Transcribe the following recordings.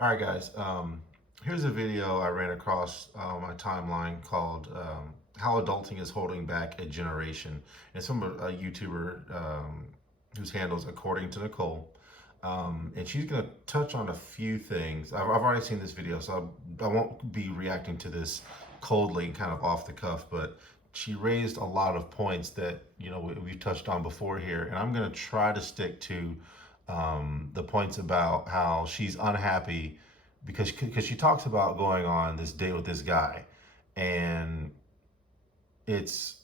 All right, guys. Here's a video I ran across my timeline called "How Adulting is Holding Back a Generation." It's from a YouTuber whose handle is According to Nicole, and she's going to touch on a few things. I've already seen this video, so I won't be reacting to this coldly, kind of off the cuff. But she raised a lot of points that we've touched on before here, and I'm going to try to stick to the points about how she's unhappy because she talks about going on this date with this guy, and it's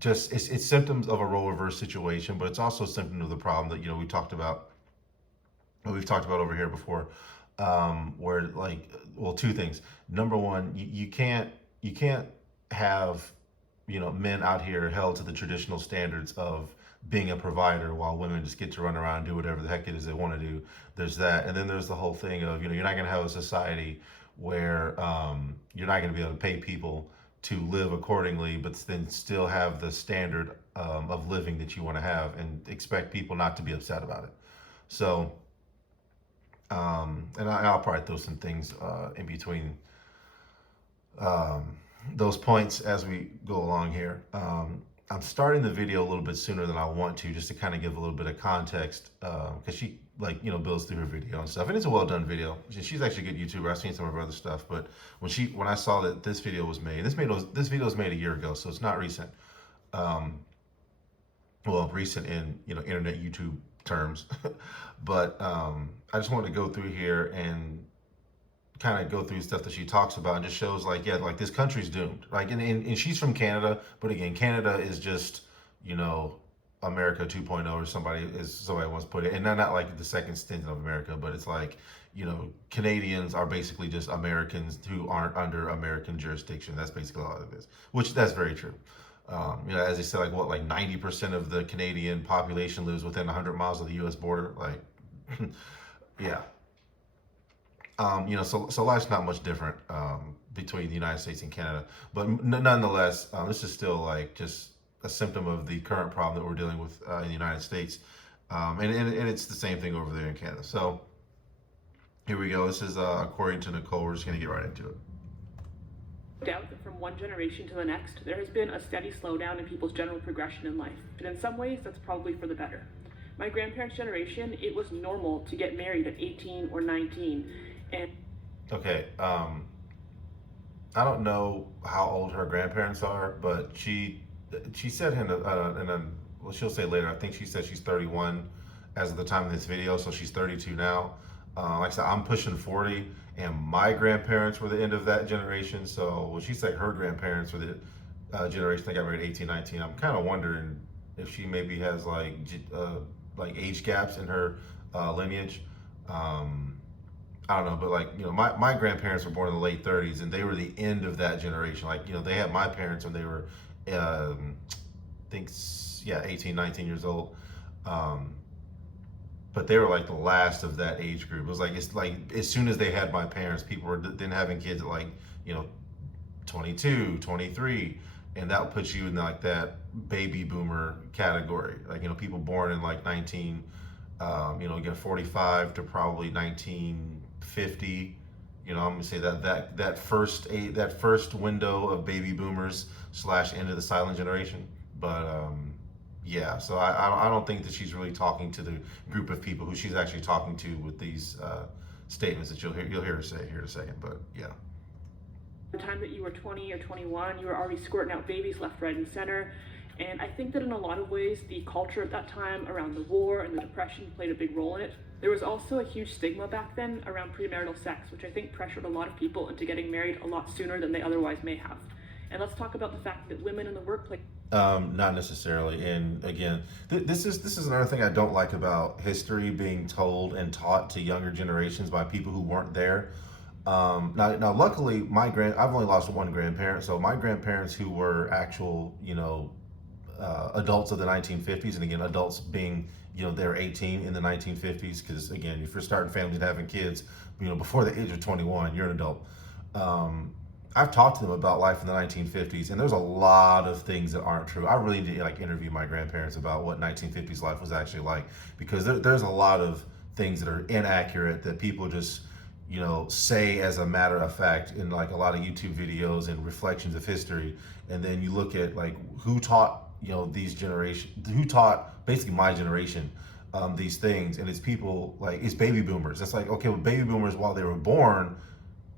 it's symptoms of a role reverse situation, but it's also a symptom of the problem that we've talked about over here before, where like, well, two things. Number one, you can't have men out here held to the traditional standards of being a provider while women just get to run around and do whatever the heck it is they want to do. There's that, and then there's the whole thing of you're not going to have a society where you're not going to be able to pay people to live accordingly, but then still have the standard of living that you want to have and expect people not to be upset about it. So and I'll probably throw some things in between um, those points as we go along here. I'm starting the video a little bit sooner than I want to, just to kind of give a little bit of context, because she builds through her video and stuff, and it's a well done video. She's actually a good YouTuber. I've seen some of her other stuff, but when I saw that this video was made, this video was made a year ago, so it's not recent. Um, well, recent in internet YouTube terms, but I just wanted to go through here and kind of go through stuff that she talks about and just shows like, yeah, like this country's doomed. Like, and she's from Canada, but again, Canada is just, you know, America 2.0, or somebody wants to put it, and not like the second stint of America, but it's like, Canadians are basically just Americans who aren't under American jurisdiction. That's basically all it is, which that's very true. As they said, like what, like 90% of the Canadian population lives within 100 miles of the U.S. border. Like, yeah, so life's not much different between the United States and Canada, but nonetheless, this is still like just a symptom of the current problem that we're dealing with in the United States, and it's the same thing over there in Canada. So here we go. This is according to Nicole. We're just gonna get right into it. Doubt that from one generation to the next, there has been a steady slowdown in people's general progression in life, but in some ways, that's probably for the better. My grandparents' generation, it was normal to get married at 18 or 19, and Okay. I don't know how old her grandparents are, but she said well, she'll say later. I think she said she's 31 as of the time of this video, so she's 32 now. Like I said, I'm pushing 40, and my grandparents were the end of that generation. So when she said her grandparents were the generation that got married at 18, 19, I'm kind of wondering if she maybe has like age gaps in her lineage. Um, I don't know, but like, my grandparents were born in the late 30s, and they were the end of that generation. Like, they had my parents when they were, I think, yeah, 18, 19 years old. Um, but they were like the last of that age group. It's like as soon as they had my parents, people were then having kids at like, you know, 22, 23, and that puts you in like that baby boomer category. Like, people born in like 19, again, 45 to probably 1950. I'm gonna say that first window of baby boomers slash end of the silent generation. But yeah, so I don't think that she's really talking to the group of people who she's actually talking to with these statements that you'll hear her say here in a second. But yeah. the time that you were 20 or 21, you were already squirting out babies left, right, and center. And I think that in a lot of ways, the culture at that time around the war and the depression played a big role in it. There was also a huge stigma back then around premarital sex, which I think pressured a lot of people into getting married a lot sooner than they otherwise may have. And let's talk about the fact that women in the workplace. Not necessarily. And again, this is another thing I don't like about history being told and taught to younger generations by people who weren't there. Now, luckily, I've only lost one grandparent, so my grandparents who were actual, adults of the 1950s, and again, adults being, they're 18 in the 1950s, because again, if you're starting families and having kids, before the age of 21, you're an adult. I've talked to them about life in the 1950s, and there's a lot of things that aren't true. I really need to like interview my grandparents about what 1950s life was actually like, because there's a lot of things that are inaccurate that people just say as a matter of fact in like a lot of YouTube videos and reflections of history. And then you look at like who taught, who taught basically my generation these things, and it's people like it's baby boomers. That's like, okay, well, baby boomers, while they were born,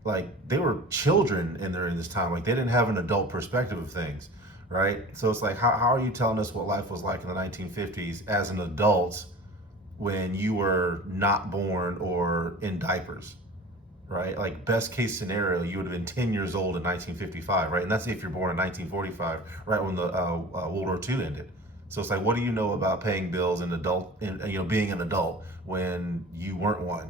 like they were children in this time. Like they didn't have an adult perspective of things, right? So it's like, how are you telling us what life was like in the 1950s as an adult when you were not born or in diapers, right? Like best case scenario, you would have been 10 years old in 1955, right? And that's if you're born in 1945, right when the World War II ended. So it's like, what do you know about paying bills and being an adult when you weren't one,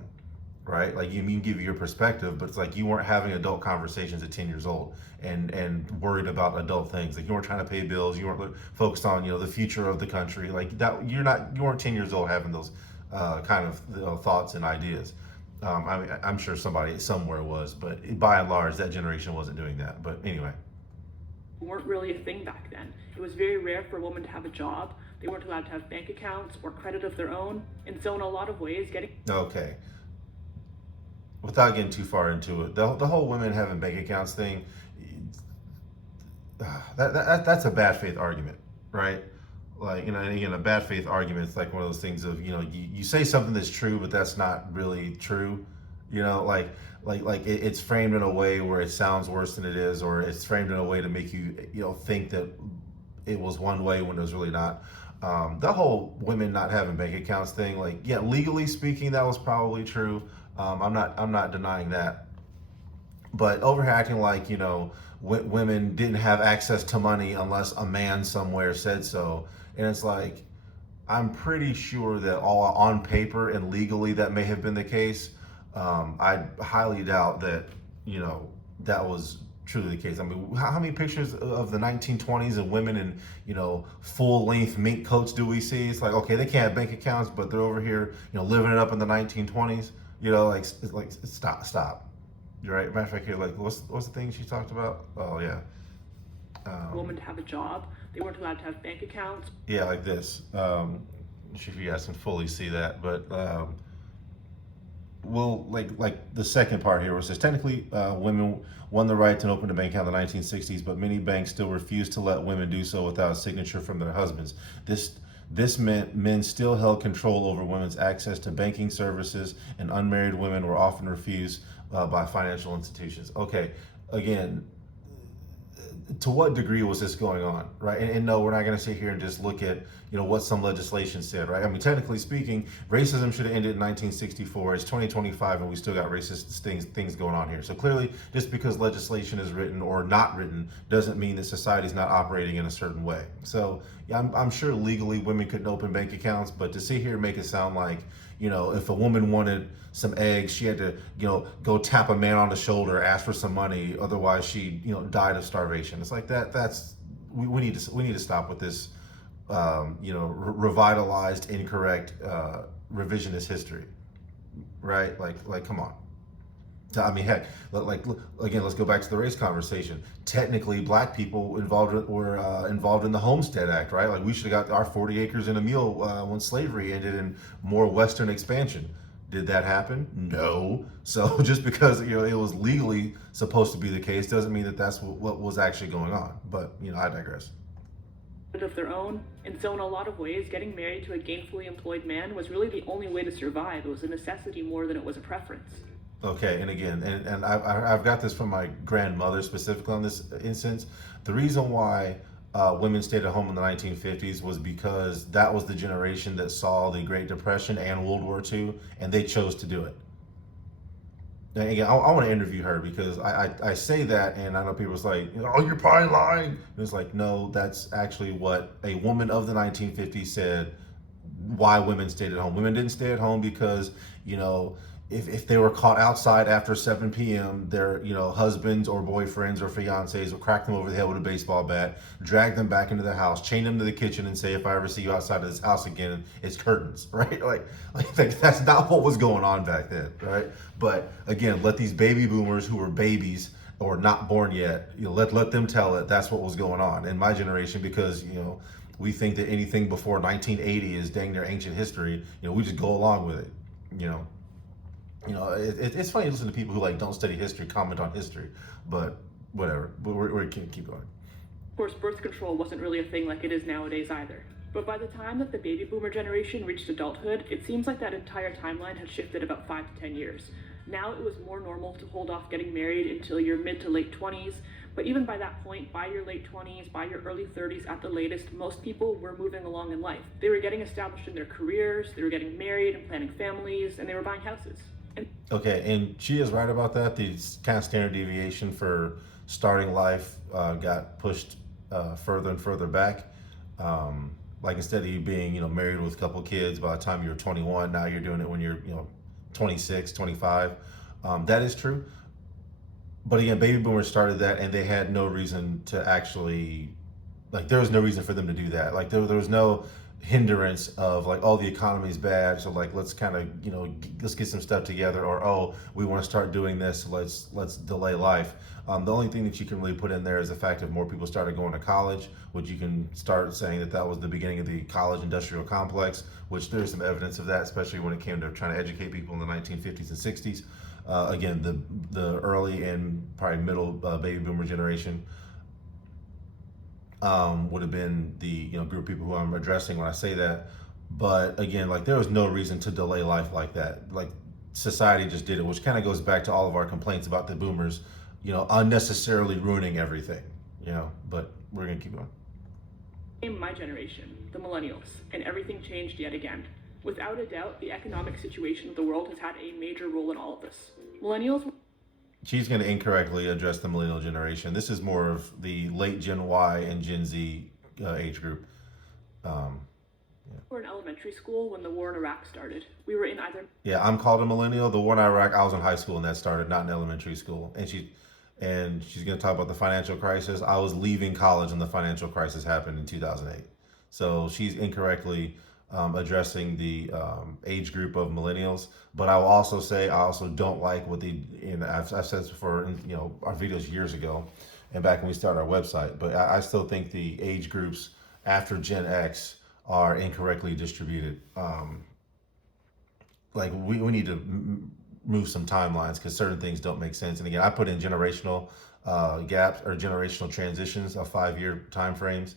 right? Like you mean give you your perspective, but it's like you weren't having adult conversations at 10 years old and worried about adult things. Like you weren't trying to pay bills, you weren't focused on the future of the country. Like that, you weren't 10 years old having those kind of thoughts and ideas. I'm sure somebody somewhere was, but by and large, that generation wasn't doing that. But anyway. Weren't really a thing back then. It was very rare for a woman to have a job. They weren't allowed to have bank accounts or credit of their own. And so in a lot of ways, Okay. Without getting too far into it, the whole women having bank accounts thing, that's a bad faith argument, right? Like, and again, a bad faith argument is like one of those things of, you say something that's true, but that's not really true. It's framed in a way where it sounds worse than it is, or it's framed in a way to make you, think that it was one way when it was really not. The whole women not having bank accounts thing, like, yeah, legally speaking, that was probably true. I'm not denying that. But overacting like, women didn't have access to money unless a man somewhere said so. And it's like, I'm pretty sure that all on paper and legally that may have been the case. I highly doubt that, that was truly the case. I mean, how many pictures of the 1920s of women in, full length mink coats do we see? It's like, okay, they can't have bank accounts, but they're over here, living it up in the 1920s. Stop. You're right. Matter of fact, here, like, what's the thing she talked about? Oh yeah. Women to have a job. They weren't allowed to have bank accounts. Yeah, like this. I'm sure if you guys can fully see that, but like the second part here, where it says technically women won the right to open a bank account in the 1960s, but many banks still refused to let women do so without a signature from their husbands. This meant men still held control over women's access to banking services, and unmarried women were often refused by financial institutions. Okay, again, to what degree was this going on, right? And no, we're not going to sit here and just look at what some legislation said, right? I mean, technically speaking, racism should have ended in 1964. It's 2025, and we still got racist things going on here. So clearly, just because legislation is written or not written doesn't mean that society's not operating in a certain way. So yeah, I'm sure legally women couldn't open bank accounts, but to sit here and make it sound like if a woman wanted some eggs, she had to, go tap a man on the shoulder, ask for some money. Otherwise, she, died of starvation. It's like we need to stop with this, revitalized, incorrect, revisionist history, right? Like, come on. I mean, heck, look, again, let's go back to the race conversation. Technically, black people were involved in the Homestead Act, right? Like, we should have got our 40 acres and a mule when slavery ended in more Western expansion. Did that happen? No. So just because it was legally supposed to be the case doesn't mean that that's what was actually going on. But I digress. Of their own. And so in a lot of ways, getting married to a gainfully employed man was really the only way to survive. It was a necessity more than it was a preference. Okay, and again, and I've got this from my grandmother specifically on this instance. The reason why women stayed at home in the 1950s was because that was the generation that saw the Great Depression and World War II, and they chose to do it. And again, I want to interview her because I say that, and I know people's like, oh, you're probably lying. And it's like, no, that's actually what a woman of the 1950s said, why women stayed at home. Women didn't stay at home because, if they were caught outside after 7 p.m., their husbands or boyfriends or fiancés would crack them over the head with a baseball bat, drag them back into the house, chain them to the kitchen, and say, if I ever see you outside of this house again, it's curtains, right? Like that's not what was going on back then, right? But again, let these baby boomers who were babies or not born yet, let them tell it. That's what was going on in my generation, because we think that anything before 1980 is dang near ancient history. We just go along with it, It's funny to listen to people who like don't study history comment on history, but whatever. We're keep going. Of course, birth control wasn't really a thing like it is nowadays either. But by the time that the baby boomer generation reached adulthood, it seems like that entire timeline had shifted about 5 to 10 years. Now it was more normal to hold off getting married until your mid to late 20s, but even by that point, by your late 20s, by your early 30s at the latest, most people were moving along in life. They were getting established in their careers, they were getting married and planning families, and they were buying houses. And Okay, and she is right about that. The kind of standard deviation for starting life got pushed further and further back. Like instead of you being, married with a couple kids by the time you're 21, now you're doing it when you're, 26, 25. That is true. But again, baby boomers started that and they had no reason to actually, like, there was no reason for them to do that. Like, there was no hindrance of, like, oh, the economy's bad. So, like, let's kind of, let's get some stuff together. Or, oh, we want to start doing this. So let's delay life. The only thing that you can really put in there is the fact that more people started going to college, which you can start saying that was the beginning of the college industrial complex, which there's some evidence of that, especially when it came to trying to educate people in the 1950s and 60s. Again, the early and probably middle baby boomer generation would have been the group of people who I'm addressing when I say that. But again, like, there was no reason to delay life like that. Like, society just did it, which kind of goes back to all of our complaints about the boomers, unnecessarily ruining everything. But we're gonna keep going. came my generation, the millennials, and everything changed yet again. Without a doubt, the economic situation of the world has had a major role in all of this. Millennials She's going to incorrectly address the millennial generation. This is more of the late Gen Y and Gen Z age group. Um, were in elementary school when the war in Iraq started. We were in either yeah, I'm called a millennial. The war in Iraq, I was in high school and that started, not in elementary school. And she's going to talk about the financial crisis. I was leaving college when the financial crisis happened in 2008. So she's incorrectly addressing the age group of millennials. But I will also say I also don't like what I've said this before in our videos years ago and back when we started our website. But I still think the age groups after Gen X are incorrectly distributed. Like, we need to move some timelines because certain things don't make sense. And again, I put in generational gaps or generational transitions of 5-year time frames.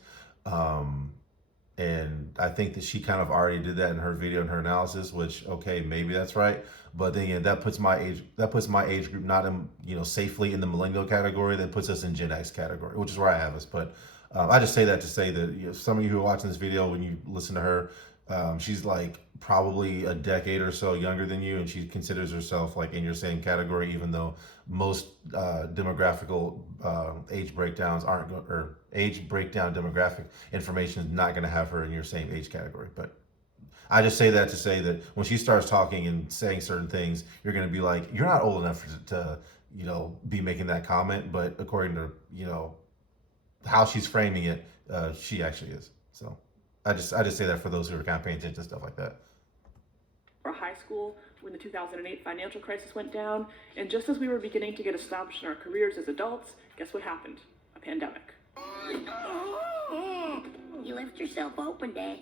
And I think that she kind of already did that in her video and her analysis, which, okay, maybe that's right. But then again, that puts my age group not in, safely in the millennial category. That puts us in Gen X category, which is where I have us. But I just say that to say that some of you who are watching this video, when you listen to her, she's like probably a decade or so younger than you, and she considers herself like in your same category, even though most demographical age breakdowns aren't, or age breakdown demographic information is not going to have her in your same age category. But I just say that to say that when she starts talking and saying certain things, you're going to be like, you're not old enough to be making that comment. But according to how she's framing it, she actually is. So I just say that for those who are kind of paying attention to stuff like that. or high school when the 2008 financial crisis went down, and just as we were beginning to get established in our careers as adults, guess what happened? A pandemic. You left yourself open, Dad.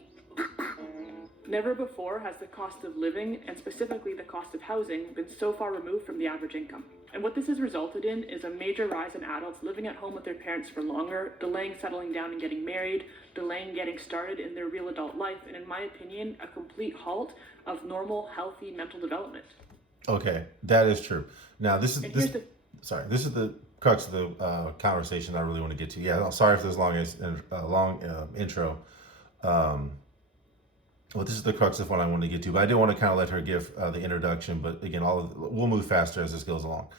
Never before has the cost of living, and specifically the cost of housing, been so far removed from the average income. And what this has resulted in is a major rise in adults living at home with their parents for longer, delaying settling down and getting married, delaying getting started in their real adult life, and in my opinion, a complete halt of normal, healthy mental development. Okay, that is true. Now this is And here's the this is the crux of the conversation I really want to get to. Yeah, sorry for this long intro. Well, this is the crux of what I want to get to, but I do want to kind of let her give the introduction. But again, we'll move faster as this goes along.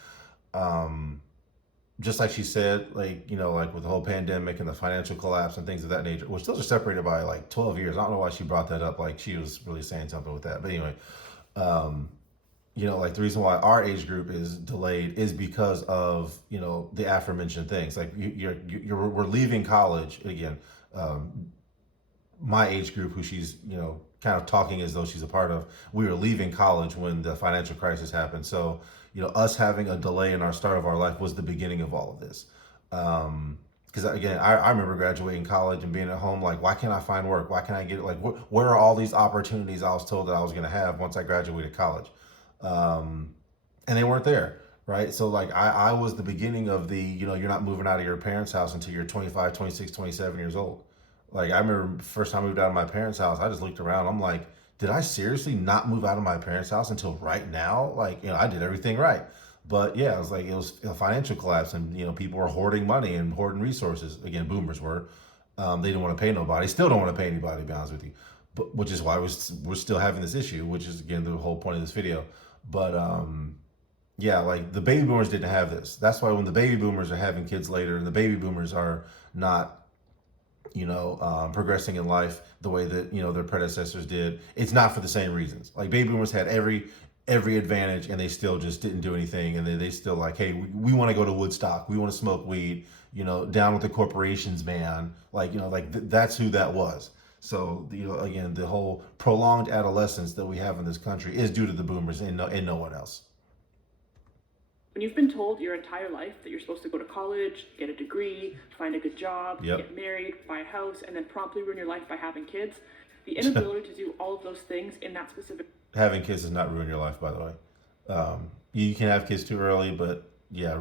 Just like she said, like with the whole pandemic and the financial collapse and things of that nature, which those are separated by like 12 years. I don't know why she brought that up. Like, she was really saying something with that. But anyway, like the reason why our age group is delayed is because of the aforementioned things. Like, we're leaving college again. My age group, who she's kind of talking as though she's a part of, we were leaving college when the financial crisis happened. So us having a delay in our start of our life was the beginning of all of this. Because again, I remember graduating college and being at home like, why can't I find work? Why can't I get it? Like, where are all these opportunities I was told that I was going to have once I graduated college? and they weren't there, right? So like I was the beginning of the, you're not moving out of your parents' house until you're 25, 26, 27 years old. Like I remember first time I moved out of my parents' house, I just looked around. I'm like, did I seriously not move out of my parents' house until right now? Like, I did everything right. But yeah, it was a financial collapse, and people were hoarding money and hoarding resources. Again, boomers were. They didn't want to pay nobody. Still don't want to pay anybody, to be honest with you. But which is why we're still having this issue, which is again the whole point of this video. But yeah, like the baby boomers didn't have this. That's why when the baby boomers are having kids later, and the baby boomers are not, progressing in life the way that their predecessors did, it's not for the same reasons. Like baby boomers had every advantage, and they still just didn't do anything, and they still like, hey, we want to go to Woodstock, we want to smoke weed, down with the corporations, man. Like that's who that was. So again, the whole prolonged adolescence that we have in this country is due to the boomers and no one else. When you've been told your entire life that you're supposed to go to college, get a degree, find a good job, Yep. get married, buy a house, and then promptly ruin your life by having kids, the inability to do all of those things in that specific Having kids does not ruin your life, by the way. You can have kids too early, but yeah,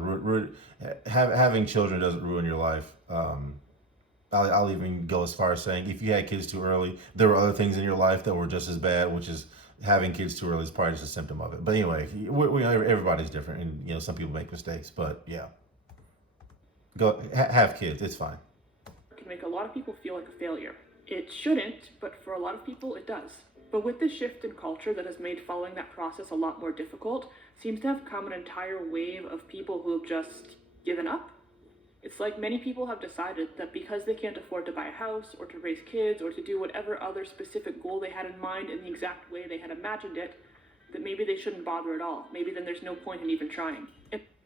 having children doesn't ruin your life. I'll even go as far as saying if you had kids too early, there were other things in your life that were just as bad, which is having kids too early is probably just a symptom of it. But anyway, everybody's different, and some people make mistakes. But yeah, have kids. It's fine. can make a lot of people feel like a failure. It shouldn't, but for a lot of people it does. But with this shift in culture that has made following that process a lot more difficult, seems to have come an entire wave of people who have just given up. It's like many people have decided that because they can't afford to buy a house or to raise kids or to do whatever other specific goal they had in mind in the exact way they had imagined it, that maybe they shouldn't bother at all. Maybe then there's no point in even trying.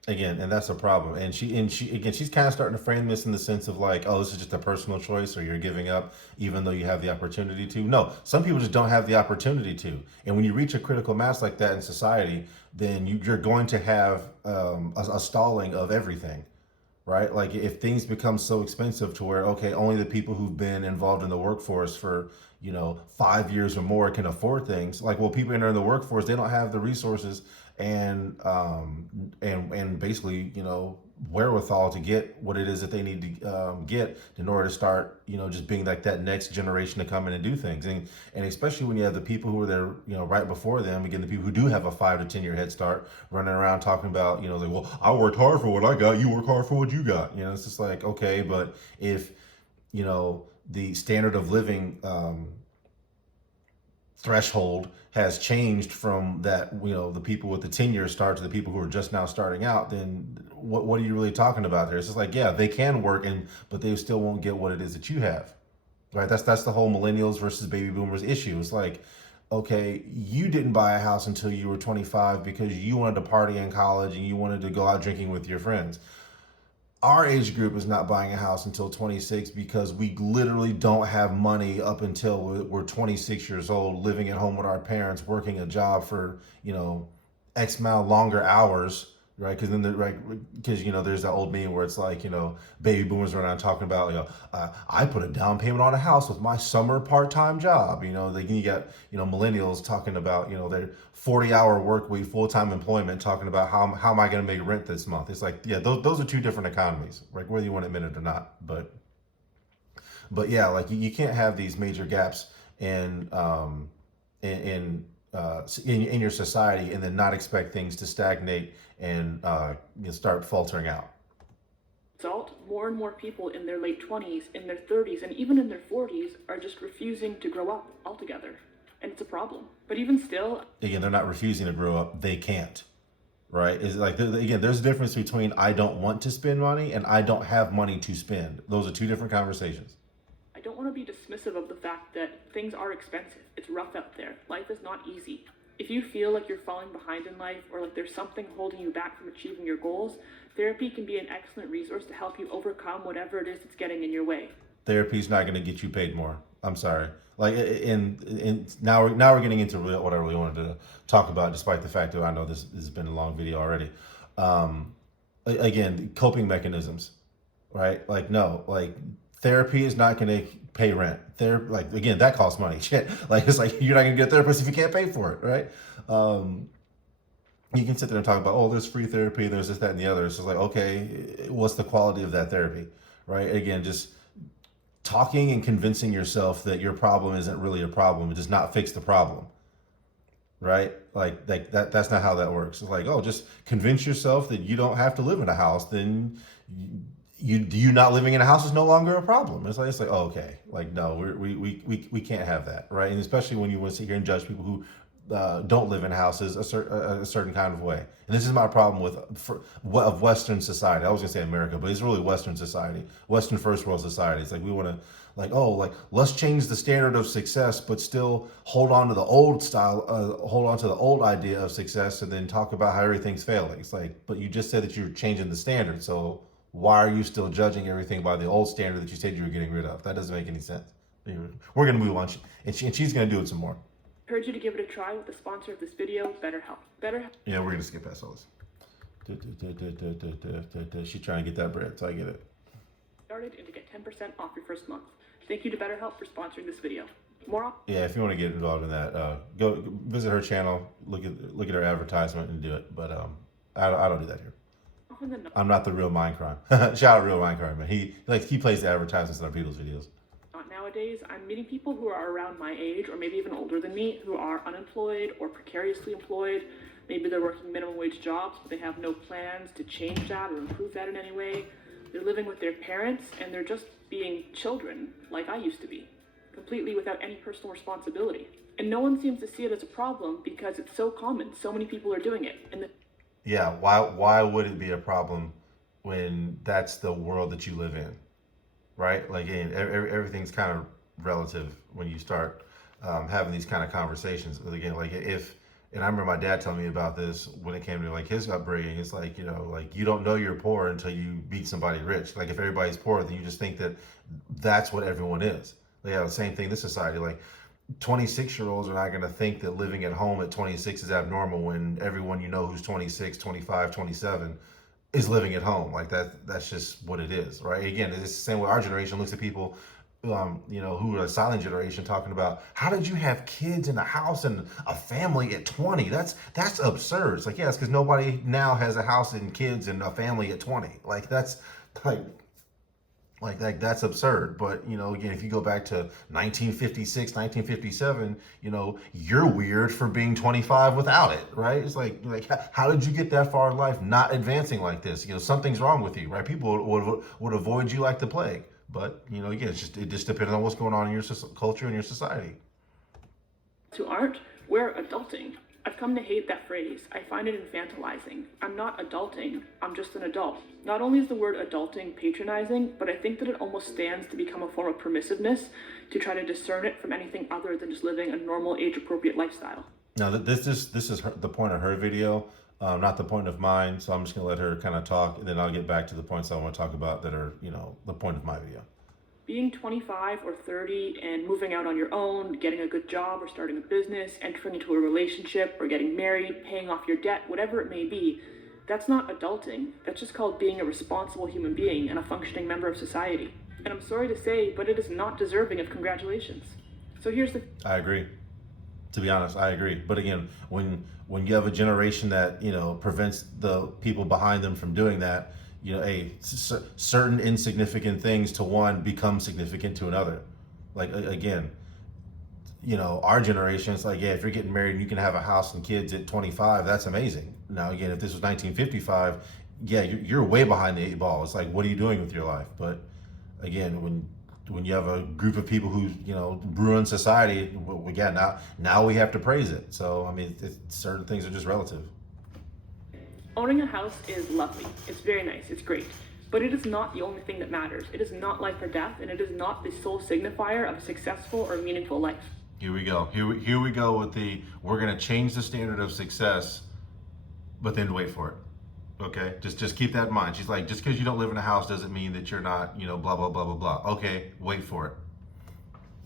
Again, and that's a problem. And she's kind of starting to frame this in the sense of like, oh, this is just a personal choice, or you're giving up even though you have the opportunity to. No, some people just don't have the opportunity to. And when you reach a critical mass like that in society, then you're going to have a stalling of everything. Right? Like if things become so expensive to where, okay, only the people who've been involved in the workforce for, 5 years or more can afford things. Like, well, people enter in the workforce, they don't have the resources and basically, wherewithal to get what it is that they need to get in order to start, just being like that next generation to come in and do things. And especially when you have the people who were there, right before them, again, the people who do have a 5 to 10 year head start running around talking about, like, well, I worked hard for what I got, you work hard for what you got. It's just like, okay, but if, the standard of living threshold has changed from that, the people with the 10-year start to the people who are just now starting out, then what are you really talking about there? It's just like, yeah, they can work, but they still won't get what it is that you have, right? That's the whole millennials versus baby boomers issue. It's like, okay, you didn't buy a house until you were 25 because you wanted to party in college and you wanted to go out drinking with your friends. Our age group is not buying a house until 26 because we literally don't have money up until we're 26 years old, living at home with our parents, working a job for, X amount longer hours, right? Because then there's that old meme where it's like, baby boomers run around talking about, I put a down payment on a house with my summer part-time job. You got, millennials talking about, their 40-hour work week, full-time employment, talking about how am I going to make rent this month? It's like, yeah, those are two different economies, right? Whether you want to admit it or not. But yeah, like you can't have these major gaps in your society and then not expect things to stagnate and start faltering out. Result, more and more people in their late 20s, in their 30s, and even in their 40s are just refusing to grow up altogether. And it's a problem. But even still, Again, they're not refusing to grow up. They can't, right? It's like, again, there's a difference between I don't want to spend money and I don't have money to spend. Those are two different conversations. I don't want to be dismissive of the fact that things are expensive. It's rough out there. Life is not easy. If you feel like you're falling behind in life or like there's something holding you back from achieving your goals, therapy can be an excellent resource to help you overcome whatever it is that's getting in your way. Therapy's not going to get you paid more. I'm sorry. Like, now we're getting into what I really wanted to talk about, despite the fact that I know this has been a long video already. Again, coping mechanisms, right? Like, no, like therapy is not going to pay rent. Like, again, that costs money. Shit. Like, it's like you're not going to get a therapist if you can't pay for it, right? you can sit there and talk about, oh, there's free therapy, there's this, that, and the other. It's just like, okay, what's the quality of that therapy, right? Again, just talking and convincing yourself that your problem isn't really a problem. It does not fix the problem, right? Like that's not how that works. It's like, oh, just convince yourself that you don't have to live in a house. Then you not living in a house is no longer a problem. It's like oh, okay, like no, we can't have that, right? And especially when you want to sit here and judge people who don't live in houses a certain kind of way. And this is my problem of Western society. I was gonna say America, but it's really Western society, Western first world society. It's like we want to, like, oh, like let's change the standard of success, but still hold on to the old style, hold on to the old idea of success, and then talk about how everything's failing. It's like, but you just said that you're changing the standard, so why are you still judging everything by the old standard that you said you were getting rid of? That doesn't make any sense. We're gonna move on, and she's gonna do it some more. Encourage you to give it a try with the sponsor of this video, BetterHelp. BetterHelp Yeah, we're gonna skip past all this. She's trying to get that bread, so I get it. started and to get 10% off your first month. Thank you to BetterHelp for sponsoring this video. More Yeah, if you want to get involved in that, go visit her channel, look at her advertisement, and do it. But I don't do that here. often than not, I'm not the real Minecraft. Shout out real Minecraft, man. He plays the advertisements in our people's videos. nowadays, I'm meeting people who are around my age or maybe even older than me who are unemployed or precariously employed. Maybe they're working minimum wage jobs, but they have no plans to change that or improve that in any way. They're living with their parents and they're just being children like I used to be, completely without any personal responsibility. And no one seems to see it as a problem because it's so common. So many people are doing it. And Yeah, why would it be a problem when that's the world that you live in, right? Like, again, everything's kind of relative when you start having these kind of conversations. Again, like and I remember my dad telling me about this when it came to like his upbringing. It's like, like you don't know you're poor until you beat somebody rich. Like if everybody's poor, then you just think that that's what everyone is. Yeah, the same thing in this society. Like 26-year-olds are not going to think that living at home at 26 is abnormal when everyone who's 26, 25, 27 is living at home. Like that's just what it is, right? Again, it's the same way our generation looks at people who are a silent generation, talking about how did you have kids in a house and a family at 20? That's absurd. It's like, yeah, it's because nobody now has a house and kids and a family at 20. Like that's that's absurd. But again, if you go back to 1956, 1957, you're weird for being 25 without it, right? It's like how did you get that far in life not advancing like this? Something's wrong with you, right? People would avoid you like the plague. But again, it just depends on what's going on in your culture and your society. who aren't, we're adulting. I've come to hate that phrase. I find it infantilizing. I'm not adulting, I'm just an adult. Not only is the word adulting patronizing, but I think that it almost stands to become a form of permissiveness to try to discern it from anything other than just living a normal age-appropriate lifestyle. Now, this is the point of her video, not the point of mine. So I'm just gonna let her kind of talk, and then I'll get back to the points I want to talk about that are, the point of my video. Being 25 or 30 and moving out on your own, getting a good job or starting a business, entering into a relationship or getting married, paying off your debt, whatever it may be, that's not adulting. That's just called being a responsible human being and a functioning member of society. And I'm sorry to say, but it is not deserving of congratulations. So here's the... I agree. To be honest, I agree. But again, when you have a generation that, prevents the people behind them from doing that, certain insignificant things to one become significant to another. Like, again, our generation, it's like, yeah, if you're getting married and you can have a house and kids at 25, that's amazing. Now, again, if this was 1955, yeah, you're way behind the eight ball. It's like, what are you doing with your life? But again, when you have a group of people who, ruin society, now we have to praise it. So, I mean, certain things are just relative. Owning a house is lovely. It's very nice. It's great. But it is not the only thing that matters. It is not life or death, and it is not the sole signifier of a successful or meaningful life. Here we go. Here we go with we're going to change the standard of success, but then wait for it. Okay? Just keep that in mind. She's like, just because you don't live in a house doesn't mean that you're not, blah, blah, blah, blah, blah. Okay, wait for it.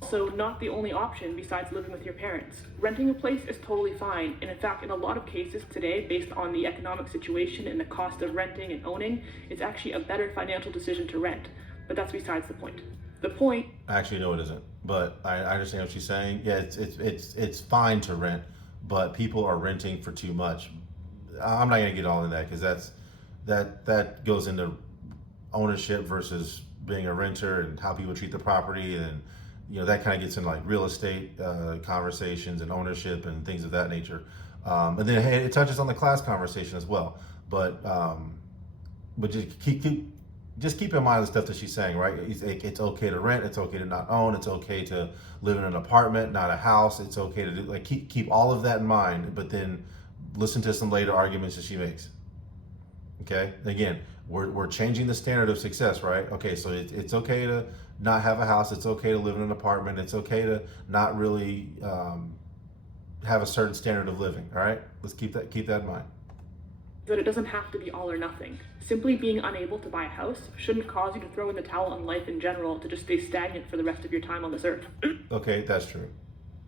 Also, not the only option besides living with your parents. Renting a place is totally fine, and in fact, in a lot of cases today, based on the economic situation and the cost of renting and owning, it's actually a better financial decision to rent. But that's besides the point. The point... Actually, no, it isn't. But I understand what she's saying. Yeah, it's fine to rent, but people are renting for too much. I'm not gonna get all in that because that goes into ownership versus being a renter and how people treat the property, and that kind of gets into like real estate conversations and ownership and things of that nature. And then hey, it touches on the class conversation as well. But just keep in mind the stuff that she's saying, right? It's okay to rent, it's okay to not own, it's okay to live in an apartment, not a house. It's okay to do, like, keep all of that in mind, but then listen to some later arguments that she makes. Okay, again, we're changing the standard of success, right? Okay, so it's okay to not have a house, it's okay to live in an apartment, it's okay to not really have a certain standard of living. All right, let's keep that in mind. That it doesn't have to be all or nothing. Simply being unable to buy a house shouldn't cause you to throw in the towel on life in general to just stay stagnant for the rest of your time on this earth. Okay, that's true,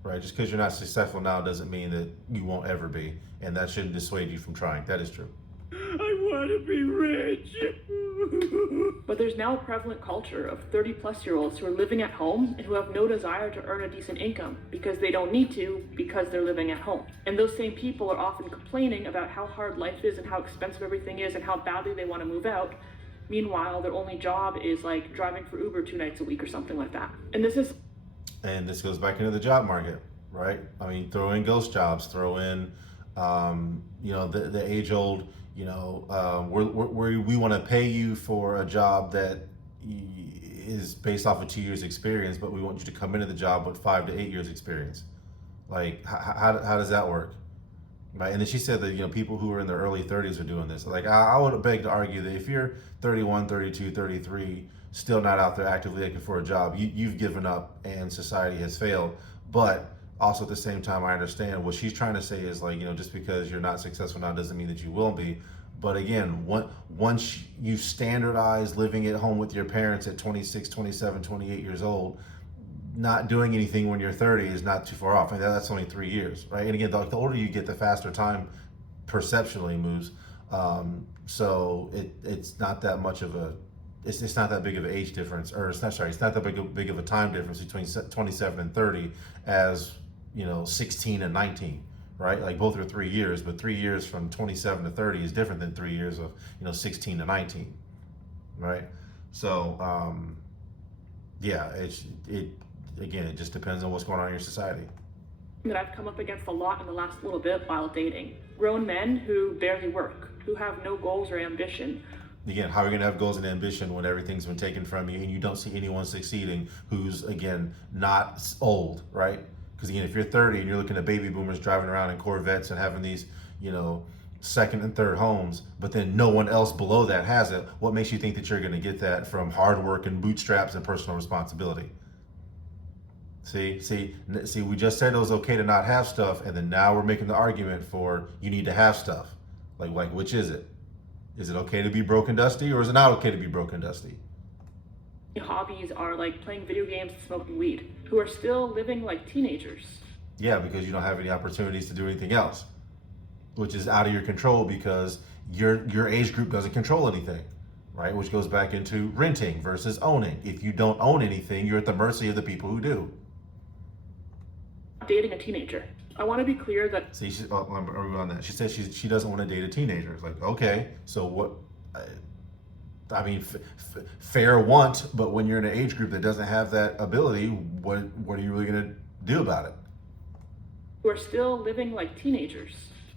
right? Just because you're not successful now doesn't mean that you won't ever be, and that shouldn't dissuade you from trying. That is true. I want to be rich. But there's now a prevalent culture of 30-plus-year-olds who are living at home and who have no desire to earn a decent income because they don't need to because they're living at home. And those same people are often complaining about how hard life is and how expensive everything is and how badly they want to move out. Meanwhile, their only job is like driving for Uber 2 nights a week or something like that. And this goes back into the job market, right? I mean, throw in ghost jobs, throw in, the age-old, we want to pay you for a job that is based off of 2 years experience, but we want you to come into the job with 5 to 8 years experience. Like, how does that work? Right. And then she said that, people who are in their early 30s are doing this. Like, I would beg to argue that if you're 31, 32, 33, still not out there actively looking for a job, you've given up and society has failed. But also at the same time, I understand what she's trying to say is like, just because you're not successful now doesn't mean that you won't be. But again, once you standardize living at home with your parents at 26, 27, 28 years old, not doing anything when you're 30 is not too far off. And that's only 3 years, right? And again, the older you get, the faster time perceptually moves. So it's not that much of a, it's not that big of an age difference, or it's not that big of a time difference between 27 and 30 as 16 and 19, right? Like both are 3 years, but 3 years from 27 to 30 is different than 3 years of 16 to 19, right? So it just depends on what's going on in your society. that I've come up against a lot in the last little bit while dating. Grown men who barely work, who have no goals or ambition. Again, how are you going to have goals and ambition when everything's been taken from you and you don't see anyone succeeding who's, again, not old, right? Because, again, if you're 30 and you're looking at baby boomers driving around in Corvettes and having these, second and third homes, but then no one else below that has it, what makes you think that you're going to get that from hard work and bootstraps and personal responsibility? See, we just said it was okay to not have stuff, and then now we're making the argument for you need to have stuff. Like which is it? Is it okay to be broke and dusty, or is it not okay to be broke and dusty? Hobbies are like playing video games and smoking weed, who are still living like teenagers. Yeah, because you don't have any opportunities to do anything else, which is out of your control because your age group doesn't control anything, right? Which goes back into renting versus owning. If you don't own anything, you're at the mercy of the people who do. Dating a teenager. I want to be clear that are we on that? She says she doesn't want to date a teenager. It's like, okay, so what? I mean, fair want, but when you're in an age group that doesn't have that ability, what are you really going to do about it? we're still living like teenagers,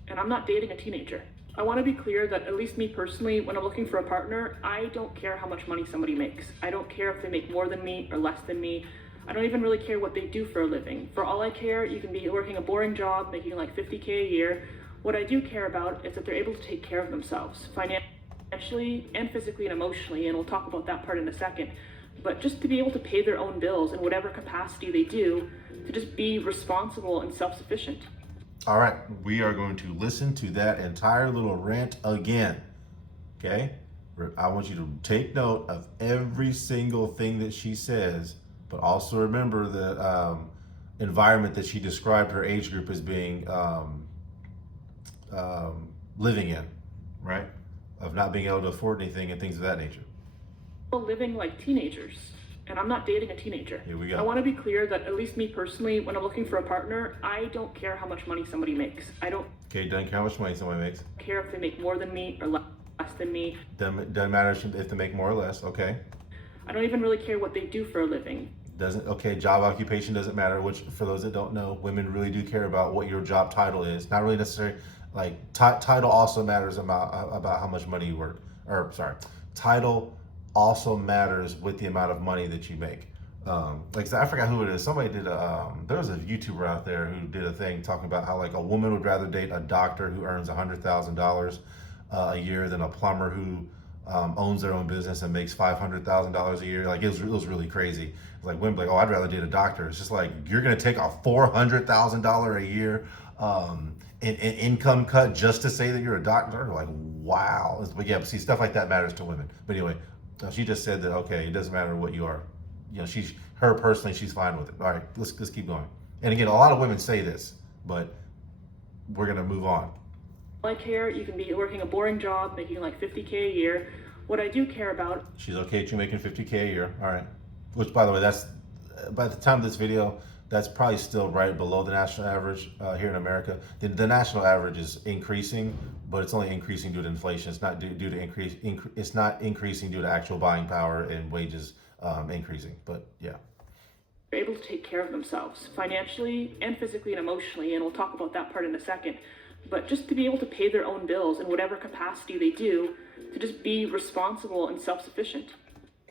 and I'm not dating a teenager. I want to be clear that at least me personally, when I'm looking for a partner, I don't care how much money somebody makes. I don't care if they make more than me or less than me. I don't even really care what they do for a living. For all I care, you can be working a boring job, making like $50K a year. What I do care about is that they're able to take care of themselves, financially and physically and emotionally, and we'll talk about that part in a second. But just to be able to pay their own bills in whatever capacity they do, to just be responsible and self-sufficient. All right, we are going to listen to that entire little rant again, okay? I want you to take note of every single thing that she says, but also remember the environment that she described her age group as being living in, right? Of not being able to afford anything and things of that nature. Living like teenagers, and I'm not dating a teenager. Here we go. I want to be clear that at least me personally, when I'm looking for a partner, I don't care how much money somebody makes. I don't Okay, doesn't care how much money somebody makes. Care if they make more than me or less than me. Doesn't matter if they make more or less. Okay. I don't even really care what they do for a living. Doesn't okay. Job occupation doesn't matter. Which, for those that don't know, women really do care about what your job title is. Not really necessarily like title also matters about how much money you work. Or sorry, title also matters with the amount of money that you make. Like I forgot who it is. Somebody did there was a YouTuber out there who did a thing talking about how like a woman would rather date a doctor who earns $100,000 a year than a plumber who owns their own business and makes $500,000 a year. Like it was really crazy. It's like women like, oh, I'd rather date a doctor. It's just like you're gonna take a $400,000 a year in income cut just to say that you're a doctor. Like wow. But yeah, but see, stuff like that matters to women. But anyway, she just said that okay, it doesn't matter what you are. You know, her personally, she's fine with it. All right, let's keep going. And again, a lot of women say this, but we're gonna move on. I care you can be working a boring job, making like $50K a year. What I do care about. She's okay at you making $50K a year. All right. Which, by the way, that's by the time of this video, that's probably still right below the national average here in America. The national average is increasing, but it's only increasing due to inflation. It's not due to increase. It's not increasing due to actual buying power and wages increasing. But yeah. They're able to take care of themselves financially and physically and emotionally, and we'll talk about that part in a second. But just to be able to pay their own bills in whatever capacity they do, to just be responsible and self-sufficient.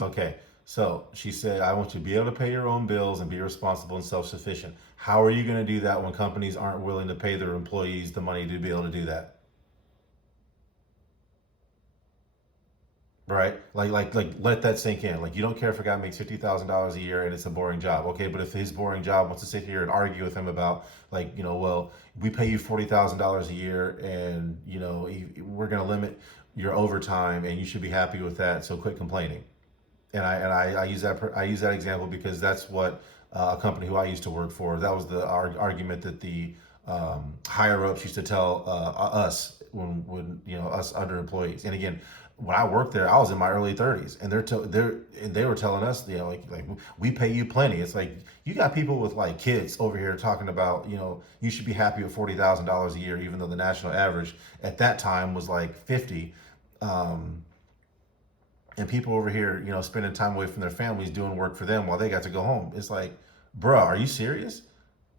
Okay, so she said, I want you to be able to pay your own bills and be responsible and self-sufficient. How are you going to do that when companies aren't willing to pay their employees the money to be able to do that? Right? Like let that sink in. Like you don't care if a guy makes $50,000 a year and it's a boring job. Okay, but if his boring job wants to sit here and argue with him about like, you know, well, we pay you $40,000 a year and, you know, we're going to limit your overtime and you should be happy with that. So quit complaining. And I use that example because that's what a company who I used to work for, that was the argument that the higher ups used to tell us when you know, us under employees. And again, when I worked there, I was in my early 30s, and they were telling us, you know, like we pay you plenty. It's like you got people with like kids over here talking about, you know, you should be happy with $40,000 a year, even though the national average at that time was like 50. And people over here, you know, spending time away from their families doing work for them while they got to go home. It's like, bruh, are you serious?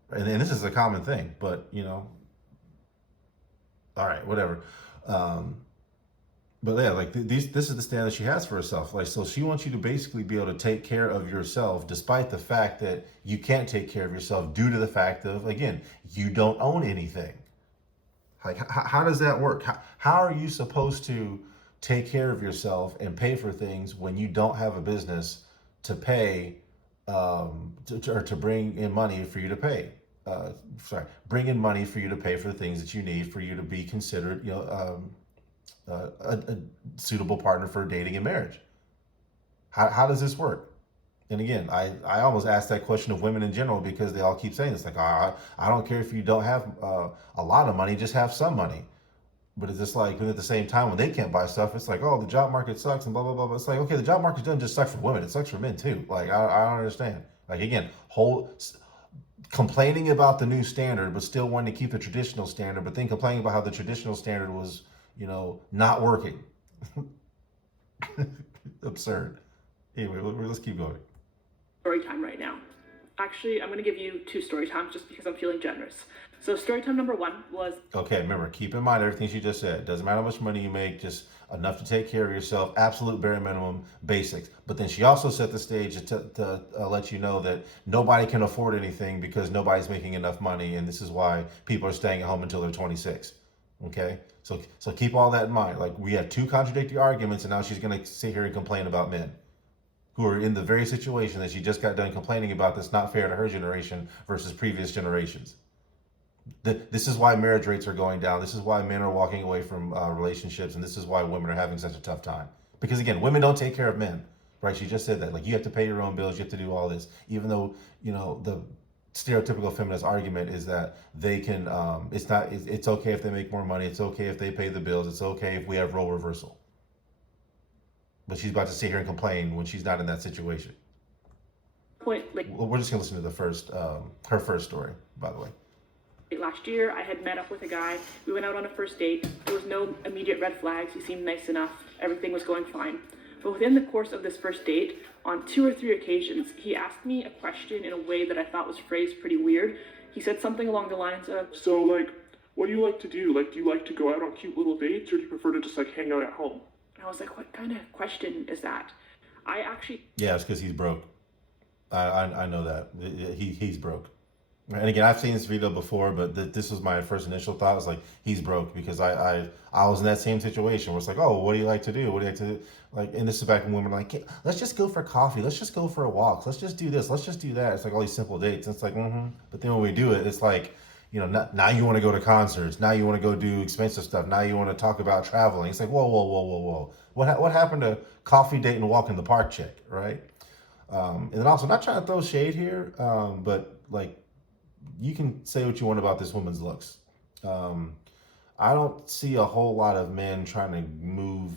And this is a common thing, but you know, all right, whatever. But yeah, like this is the standard she has for herself. Like, so she wants you to basically be able to take care of yourself, despite the fact that you can't take care of yourself due to the fact of, again, you don't own anything. Like, how does that work? How are you supposed to take care of yourself and pay for things when you don't have a business to pay, or to bring in money for you to pay? Bring in money for you to pay for the things that you need for you to be considered, you know, a suitable partner for dating and marriage. How does this work? And again, I almost ask that question of women in general because they all keep saying it's like, I don't care if you don't have a lot of money, just have some money. But it's just like, at the same time, when they can't buy stuff, it's like, oh, the job market sucks and blah, blah, blah. But it's like, okay, the job market doesn't just suck for women. It sucks for men too. Like, I don't understand. Like, again, complaining about the new standard, but still wanting to keep the traditional standard, but then complaining about how the traditional standard was, you know, not working. Absurd. Anyway, let's keep going. Story time right now. Actually, I'm going to give you 2 story times just because I'm feeling generous. So story time number 1 was... Okay, remember, keep in mind everything she just said. Doesn't matter how much money you make, just enough to take care of yourself, absolute bare minimum basics. But then she also set the stage to let you know that nobody can afford anything because nobody's making enough money, and this is why people are staying at home until they're 26. Okay? So keep all that in mind. Like, we have 2 contradictory arguments, and now she's going to sit here and complain about men who are in the very situation that she just got done complaining about that's not fair to her generation versus previous generations. This is why marriage rates are going down. This is why men are walking away from relationships, and this is why women are having such a tough time. Because again, women don't take care of men, right? She just said that. Like, you have to pay your own bills, you have to do all this. Even though, you know, the stereotypical feminist argument is that they can, it's okay if they make more money, it's okay if they pay the bills, it's okay if we have role reversal. But she's about to sit here and complain when she's not in that situation. Point, like, We're just gonna listen to the first, her first story, by the way. Last year, I had met up with a guy. We went out on a first date. There was no immediate red flags. He seemed nice enough. Everything was going fine. But within the course of this first date, on 2 or 3 occasions, he asked me a question in a way that I thought was phrased pretty weird. He said something along the lines of, So, like, what do you like to do? Like, do you like to go out on cute little dates, or do you prefer to just, like, hang out at home? and I was like, what kind of question is that? I actually Yeah, it's because he's broke. I know that he's broke. And again, I've seen this video before, but this was my first initial thought. Was like, he's broke, because I was in that same situation where it's like, oh, what do you like to do? What do you like to do? Like, and this is back when women were like, let's just go for coffee. Let's just go for a walk. Let's just do this. Let's just do that. It's like all these simple dates. And it's like, But then when we do it, it's like, now you want to go to concerts. Now you want to go do expensive stuff. Now you want to talk about traveling. It's like, whoa. What happened to coffee date and walk in the park check, right? And then also, not trying to throw shade here, but like, you can say what you want about this woman's looks. I don't see a whole lot of men trying to move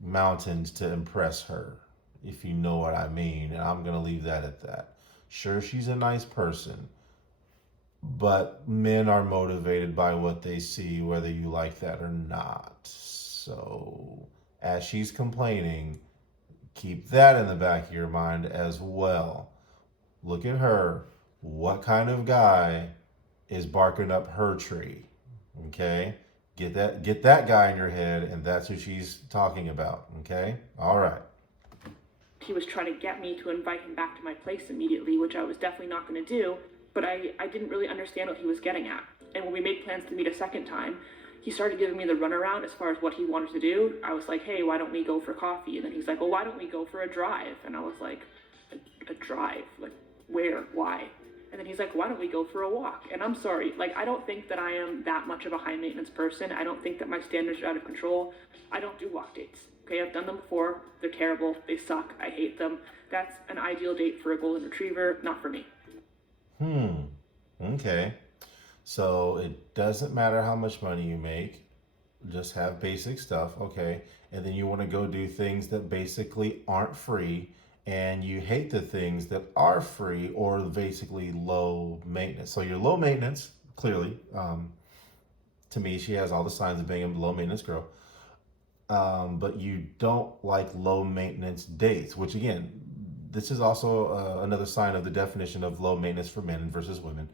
mountains to impress her, if you know what I mean. And I'm going to leave that at that. Sure, she's a nice person, but men are motivated by what they see, whether you like that or not. So as she's complaining, keep that in the back of your mind as well. Look at her. What kind of guy is barking up her tree? Okay? Get that guy in your head, and that's who she's talking about. Okay? All right. he was trying to get me to invite him back to my place immediately, which I was definitely not going to do, but I didn't really understand what he was getting at. And when we made plans to meet a second time, he started giving me the runaround as far as what he wanted to do. I was like, hey, why don't we go for coffee? And then he's like, well, why don't we go for a drive? And I was like, a drive? Like, where? Why? And then he's like, why don't we go for a walk? And I'm sorry, like, I don't think that I am that much of a high maintenance person. I don't think that my standards are out of control. I don't do walk dates. Okay, I've done them before. They're terrible. They suck. I hate them. That's an ideal date for a golden retriever, not for me. Okay. So it doesn't matter how much money you make. Just have basic stuff, okay? And then you want to go do things that basically aren't free, and you hate the things that are free or basically low maintenance. So you're low maintenance, clearly. To me, she has all the signs of being a low maintenance girl. But you don't like low maintenance dates, which again, this is also another sign of the definition of low maintenance for men versus women.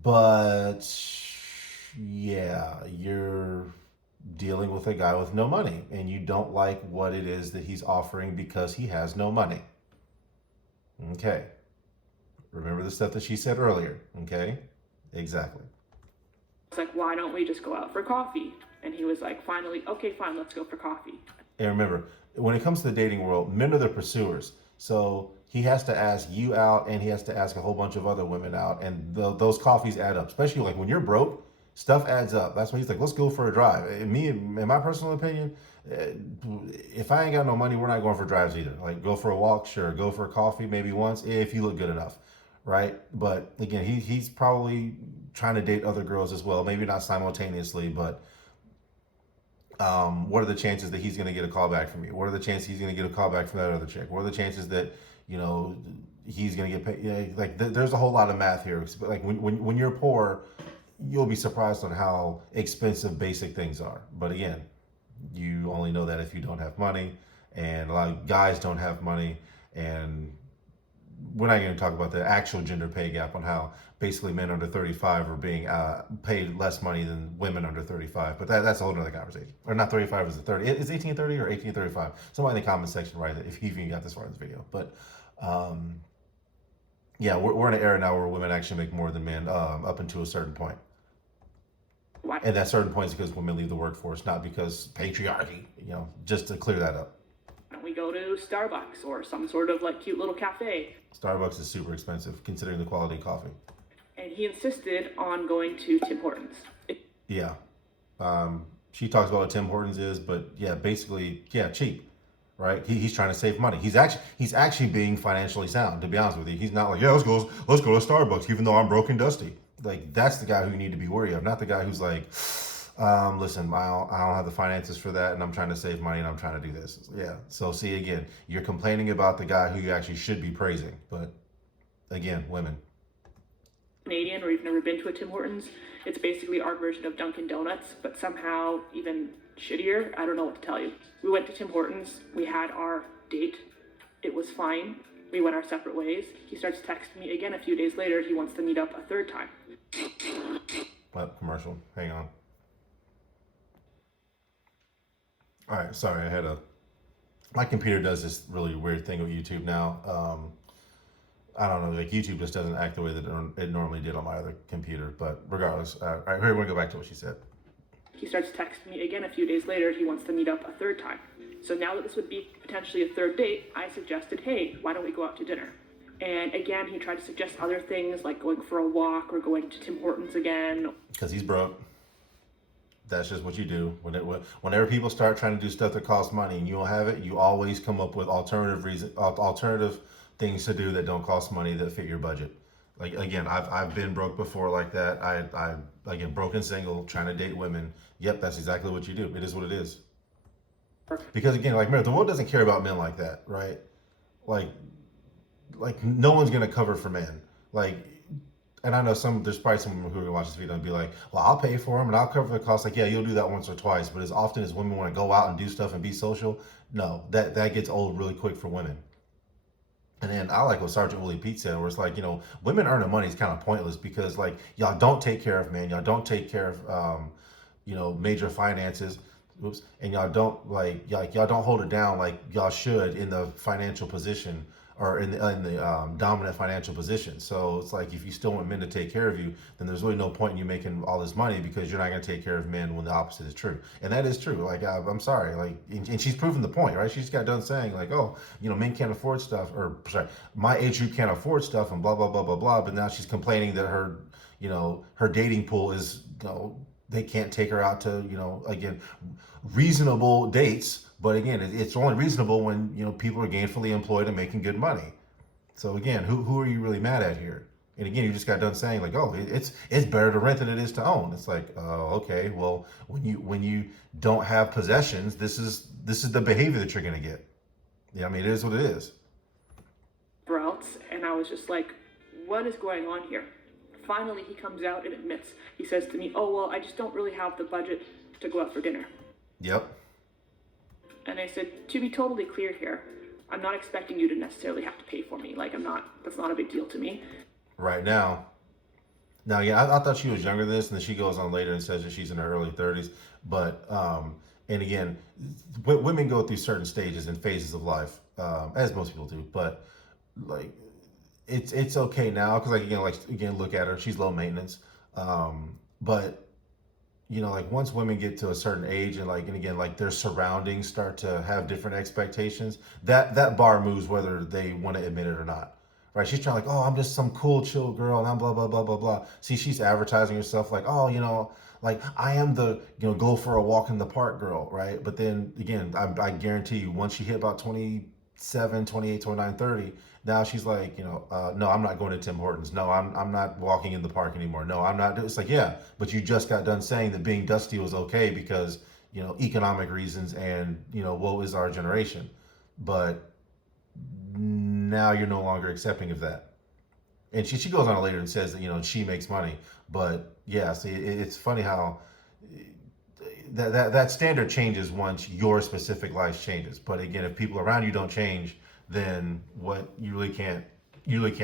But yeah, you're dealing with a guy with no money, and you don't like what it is that he's offering because he has no money. Okay. Remember the stuff that she said earlier. Okay. Exactly. It's like, why don't we just go out for coffee? And he was like, finally, okay, fine, let's go for coffee. And remember, when it comes to the dating world, men are the pursuers. So he has to ask you out, and he has to ask a whole bunch of other women out, and those coffees add up. Especially like when you're broke, stuff adds up. That's why he's like, let's go for a drive. And me, in my personal opinion, if I ain't got no money, we're not going for drives either. Like, go for a walk, sure. Go for a coffee, maybe once, if you look good enough, right? But again, he's probably trying to date other girls as well. Maybe not simultaneously, but what are the chances that he's going to get a call back from you? What are the chances he's going to get a call back from that other chick? What are the chances that, he's going to get paid? There's a whole lot of math here. Like when you're poor, you'll be surprised on how expensive basic things are. But again, you only know that if you don't have money, and a lot of guys don't have money. And we're not going to talk about the actual gender pay gap on how basically men under 35 are being paid less money than women under 35. But that's a whole other conversation. Or not 35, is it 30? Is 1830 or 1835? Somebody in the comment section write it if you even got this far in this video. But yeah, we're in an era now where women actually make more than men up until a certain point. Why? And that certain point is because women leave the workforce, not because patriarchy, just to clear that up. Why don't we go to Starbucks or some sort of like cute little cafe? Starbucks is super expensive considering the quality of coffee. And he insisted on going to Tim Hortons. Yeah. She talks about what Tim Hortons is, but yeah, basically, yeah, cheap, right? He's trying to save money. He's actually being financially sound, to be honest with you. He's not like, yeah, let's go to Starbucks, even though I'm broke and dusty. Like, that's the guy who you need to be wary of, not the guy who's like, listen, I don't have the finances for that, and I'm trying to save money, and I'm trying to do this. Yeah. So see, again, you're complaining about the guy who you actually should be praising. But again, women. Canadian or you've never been to a Tim Hortons, it's basically our version of Dunkin' Donuts, but somehow even shittier. I don't know what to tell you. We went to Tim Hortons, we had our date, it was fine, we went our separate ways. He starts texting me again a few days later, he wants to meet up a third time. What commercial? Hang on. All right, sorry, my computer does this really weird thing with YouTube now. I don't know, like YouTube just doesn't act the way that it normally did on my other computer, but regardless, all right, here we're gonna go back to what she said. He starts texting me again a few days later, he wants to meet up a third time. So now that this would be potentially a third date, I suggested, hey, why don't we go out to dinner? And again, he tried to suggest other things like going for a walk or going to Tim Hortons again. Because he's broke. That's just what you do. Whenever people start trying to do stuff that costs money and you don't have it, you always come up with alternative things to do that don't cost money that fit your budget. Like, again, I've been broke before like that. I again, broken single, trying to date women. Yep, that's exactly what you do. It is what it is. Because again, like, the world doesn't care about men like that, right? Like no one's gonna cover for men. Like, and I know there's probably some women who are gonna watch this video and be like, well, I'll pay for them and I'll cover the cost. Like, yeah, you'll do that once or twice, but as often as women want to go out and do stuff and be social, no, that gets old really quick for women. And then I like what Sergeant Willie Pete said, where it's like, women earning money is kind of pointless because, like, y'all don't take care of men, y'all don't take care of, major finances, and y'all don't y'all don't hold it down like y'all should in the financial position or in the dominant financial position. So it's like, if you still want men to take care of you, then there's really no point in you making all this money because you're not going to take care of men when the opposite is true. And that is true. Like, I'm sorry. Like, and she's proven the point, right? She just got done saying like, oh, men can't afford stuff, or sorry, my age group can't afford stuff and blah, blah, blah, blah, blah. But now she's complaining that her dating pool is, they can't take her out to, again, reasonable dates. But again, it's only reasonable when, people are gainfully employed and making good money. So again, who are you really mad at here? And again, you just got done saying like, oh, it's better to rent than it is to own. It's like, okay, well, when you don't have possessions, this is the behavior that you're gonna get. Yeah, I mean, it is what it is. Else, and I was just like, what is going on here? Finally, he comes out and admits, he says to me, oh, well, I just don't really have the budget to go out for dinner. Yep. And I said, to be totally clear here, I'm not expecting you to necessarily have to pay for me. Like, that's not a big deal to me. Right now. Now, yeah, I thought she was younger than this, and then she goes on later and says that she's in her early 30s. But, and again, women go through certain stages and phases of life, as most people do. But, like, it's okay now, because, again, look at her. She's low maintenance. But, once women get to a certain age and again, their surroundings start to have different expectations, that bar moves whether they want to admit it or not, right? She's trying oh, I'm just some cool, chill girl, and I'm blah, blah, blah, blah, blah. See, she's advertising herself oh, I am the, go for a walk in the park girl, right? But then again, I guarantee you, once she hit about 27, 28, 29, 30, now she's like, no, I'm not going to Tim Hortons. No, I'm not walking in the park anymore. No, I'm not. It's like, yeah, but you just got done saying that being dusty was okay because, economic reasons and, woe is our generation. But now you're no longer accepting of that. And she goes on later and says that, she makes money. But yeah, see, it's funny how that standard changes once your specific life changes. But again, if people around you don't change, then you really can't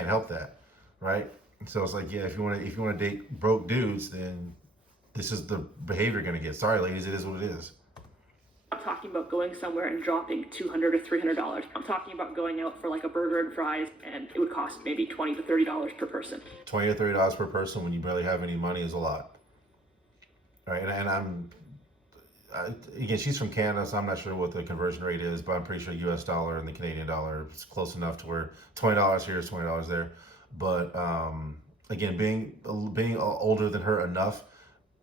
help that, right? So it's like, yeah, if you want to date broke dudes, then this is the behavior you're gonna get. Sorry, ladies, it is what it is. I'm talking about going somewhere and dropping $200 or $300. I'm talking about going out for a burger and fries, and it would cost maybe $20 to $30 per person. $20 to $30 per person when you barely have any money is a lot, right? And again, she's from Canada, so I'm not sure what the conversion rate is, but I'm pretty sure US dollar and the Canadian dollar is close enough to where $20 here is $20 there. But again, being older than her enough,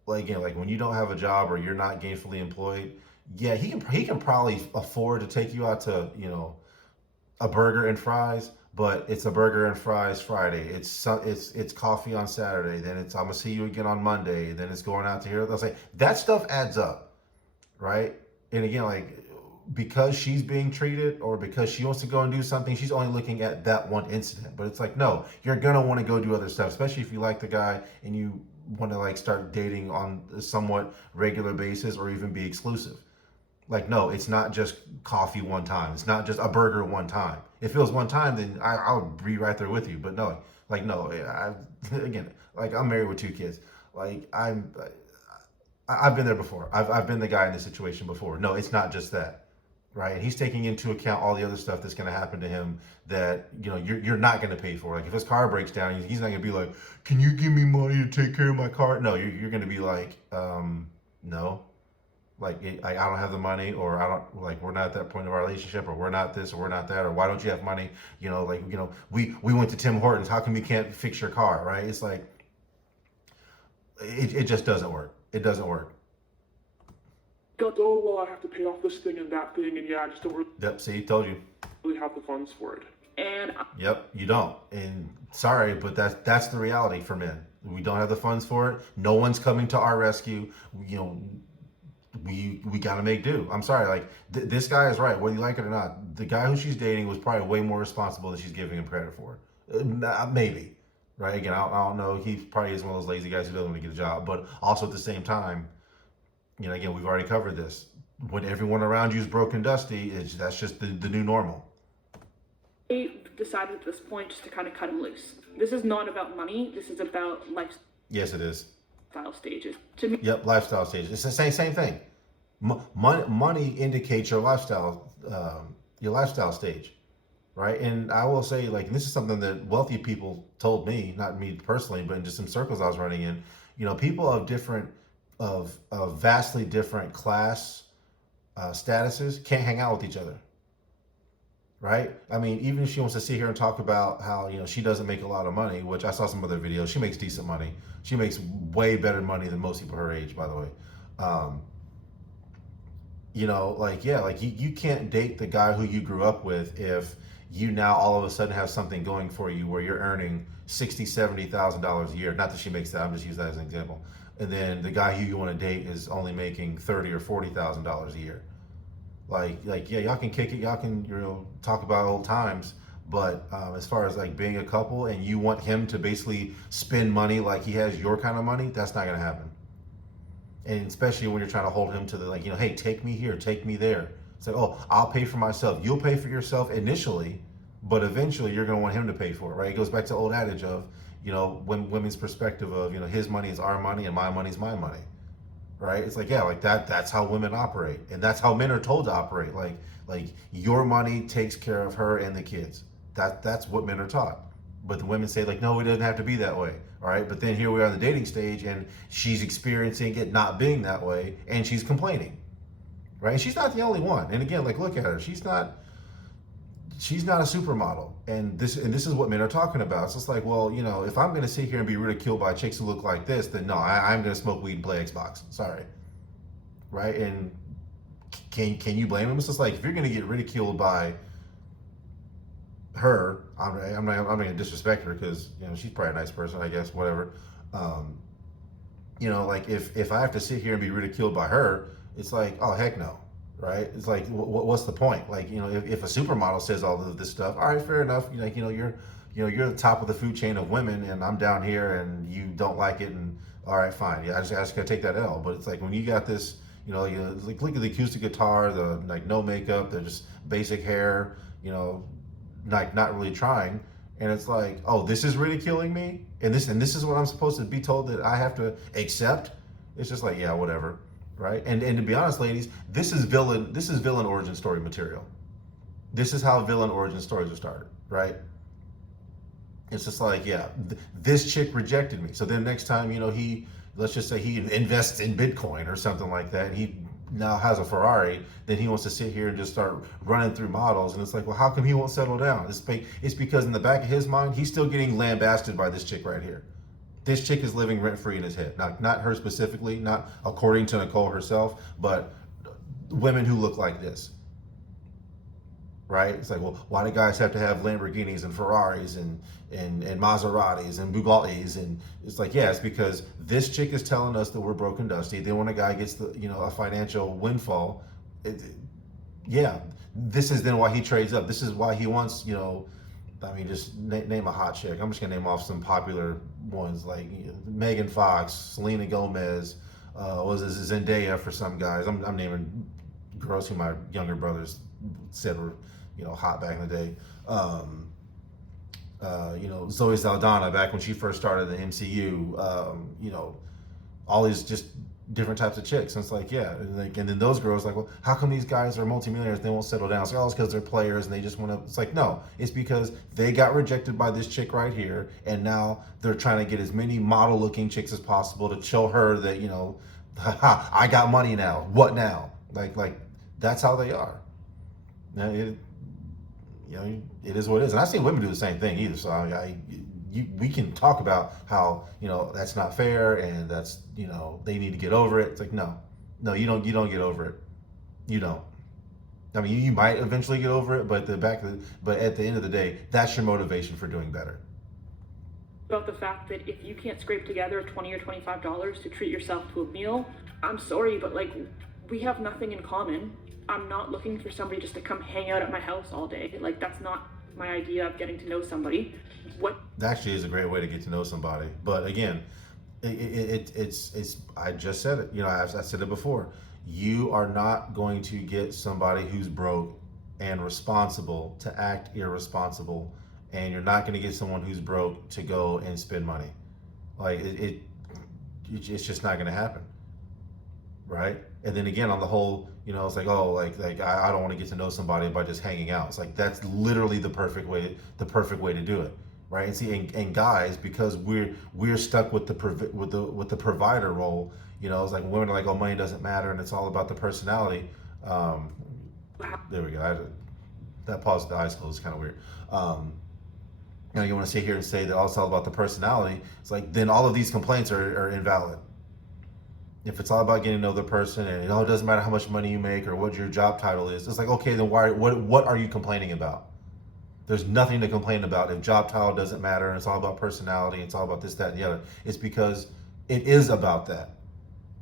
when you don't have a job or you're not gainfully employed, yeah, he can probably afford to take you out to a burger and fries. But it's a burger and fries Friday. It's coffee on Saturday. Then I'm gonna see you again on Monday. Then it's going out to here. They'll say that stuff adds up. Right? And again, because she's being treated or because she wants to go and do something, she's only looking at that one incident. But it's like, no, you're gonna want to go do other stuff, especially if you like the guy and you want to like start dating on a somewhat regular basis or even be exclusive. Like, no, it's not just coffee one time. It's not just a burger one time. If it was one time, then I would be right there with you. But no, like, no, again, like I'm married with 2 kids. Like I've been there before. I've been the guy in this situation before. No, it's not just that, right? And he's taking into account all the other stuff that's going to happen to him that you're not going to pay for. Like if his car breaks down, he's not going to be like, "Can you give me money to take care of my car?" No, you're going to be like, no, like I don't have the money, or I don't like we're not at that point of our relationship, or we're not this, or we're not that, or why don't you have money? We went to Tim Hortons. How come you can't fix your car? Right? It's like it just doesn't work. It doesn't work. Go, oh, well, I have to pay off this thing and that thing, and yeah, I just don't Yep. See, told you. really have the funds for it. And Yep, you don't. And sorry, but that's the reality for men. We don't have the funds for it. No one's coming to our rescue. We got to make do. I'm sorry. Like this guy is right, whether you like it or not. The guy who she's dating was probably way more responsible than she's giving him credit for. Maybe, right? Again, I don't know. He probably is one of those lazy guys who doesn't want to get a job. But also at the same time, again, we've already covered this. When everyone around you is broke and dusty, that's just the new normal. I decided at this point just to kind of cut him loose. This is not about money. This is about lifestyle Yes, it is. stages. To me, Yep, lifestyle stage. It's the same thing. Money indicates your lifestyle stage, right? And I will say, like, and this is something that wealthy people told me, not me personally, but in just some circles I was running in. People of vastly different class statuses can't hang out with each other, right? I mean, even if she wants to sit here and talk about how she doesn't make a lot of money, which I saw some other videos, she makes decent money. She makes way better money than most people her age, by the way. You can't date the guy who you grew up with if you now all of a sudden have something going for you where you're earning $60,000-$70,000 a year. Not that she makes that, I'm just using that as an example. And then the guy who you want to date is only making $30,000 or $40,000 a year. Yeah, y'all can kick it, y'all can talk about old times, but as far as like being a couple and you want him to basically spend money like he has your kind of money, that's not gonna happen. And especially when you're trying to hold him to the hey, take me here, take me there. It's like, oh, I'll pay for myself. You'll pay for yourself initially, but eventually you're gonna want him to pay for it, right? It goes back to the old adage of when women's perspective of his money is our money and my money is my money. Right? It's like, yeah, like that's how women operate. And that's how men are told to operate. Like your money takes care of her and the kids. That's what men are taught. But the women say like, no, it doesn't have to be that way. All right. But then here we are on the dating stage and she's experiencing it not being that way and she's complaining. Right? And she's not the only one. And again, like look at her. She's not a supermodel. And this is what men are talking about. It's just like, well, if I'm going to sit here and be ridiculed by chicks who look like this, then no, I'm going to smoke weed and play Xbox. Sorry. Right? And can you blame him? It's just like, if you're going to get ridiculed by her, I'm not going to disrespect her because, she's probably a nice person, I guess, whatever. Like if I have to sit here and be ridiculed by her, it's like, oh, heck no. Right? It's like, what's the point? Like, if a supermodel says all of this stuff, all right, fair enough. You're the top of the food chain of women, and I'm down here, and you don't like it, and all right, fine. Yeah, I just gotta take that L. But it's like when you got this, like look at the acoustic guitar, the like no makeup, the just basic hair, like not really trying, and it's like, oh, this is ridiculing me, and this is what I'm supposed to be told that I have to accept. It's just like, yeah, whatever. Right? And to be honest, ladies, this is villain origin story material. This is how villain origin stories are started, right? It's just like, yeah, this chick rejected me. So then next time, let's just say he invests in Bitcoin or something like that, and he now has a Ferrari, then he wants to sit here and just start running through models. And it's like, well, how come he won't settle down? It's because in the back of his mind, he's still getting lambasted by this chick right here. This chick is living rent-free in his head. Not her specifically, not according to Nicole herself, but women who look like this. Right? It's like, well, why do guys have to have Lamborghinis and Ferraris and Maseratis and Bugattis? And it's like, yeah, it's because this chick is telling us that we're broke and dusty. Then when a guy gets a financial windfall, yeah, this is then why he trades up. This is why he wants, I mean, just name a hot chick. I'm just gonna name off some popular ones like Megan Fox, Selena Gomez, was this Zendaya for some guys. I'm naming girls who my younger brothers said were, hot back in the day. Zoe Saldana back when she first started the MCU. All these just different types of chicks. And it's like, yeah, and then those girls like, well, how come these guys are multimillionaires? They won't settle down. It's like, oh, it's because they're players and they just want to. It's like, no, it's because they got rejected by this chick right here, and now they're trying to get as many model-looking chicks as possible to show her that I got money now. What now? Like that's how they are. Now, it is what it is, and I've seen women do the same thing either. So we can talk about how that's not fair and that's they need to get over it. It's like no, you don't get over it. You don't. I mean, you might eventually get over it, but but at the end of the day, that's your motivation for doing better. About the fact that if you can't scrape together $20 or $25 to treat yourself to a meal, I'm sorry, but like we have nothing in common. I'm not looking for somebody just to come hang out at my house all day. Like that's not my idea of getting to know somebody. What That actually is a great way to get to know somebody. But again, it's I just said it. I said it before. You are not going to get somebody who's broke and responsible to act irresponsible, and you're not going to get someone who's broke to go and spend money. Like it's just not going to happen, right? And then again, on the whole, it's like, oh, like I don't want to get to know somebody by just hanging out. It's like that's literally the perfect way to do it, right? And see, and guys, because we're stuck with the provider role. It's like women are like, oh, money doesn't matter, and it's all about the personality. There we go. That pause with the eyes closed is kind of weird. You want to sit here and say that it's all about the personality. It's like then all of these complaints are invalid. If it's all about getting to know the person and it doesn't matter how much money you make or what your job title is, it's like, okay, then what are you complaining about? There's nothing to complain about if job title doesn't matter and it's all about personality, it's all about this, that, and the other. It's because it is about that.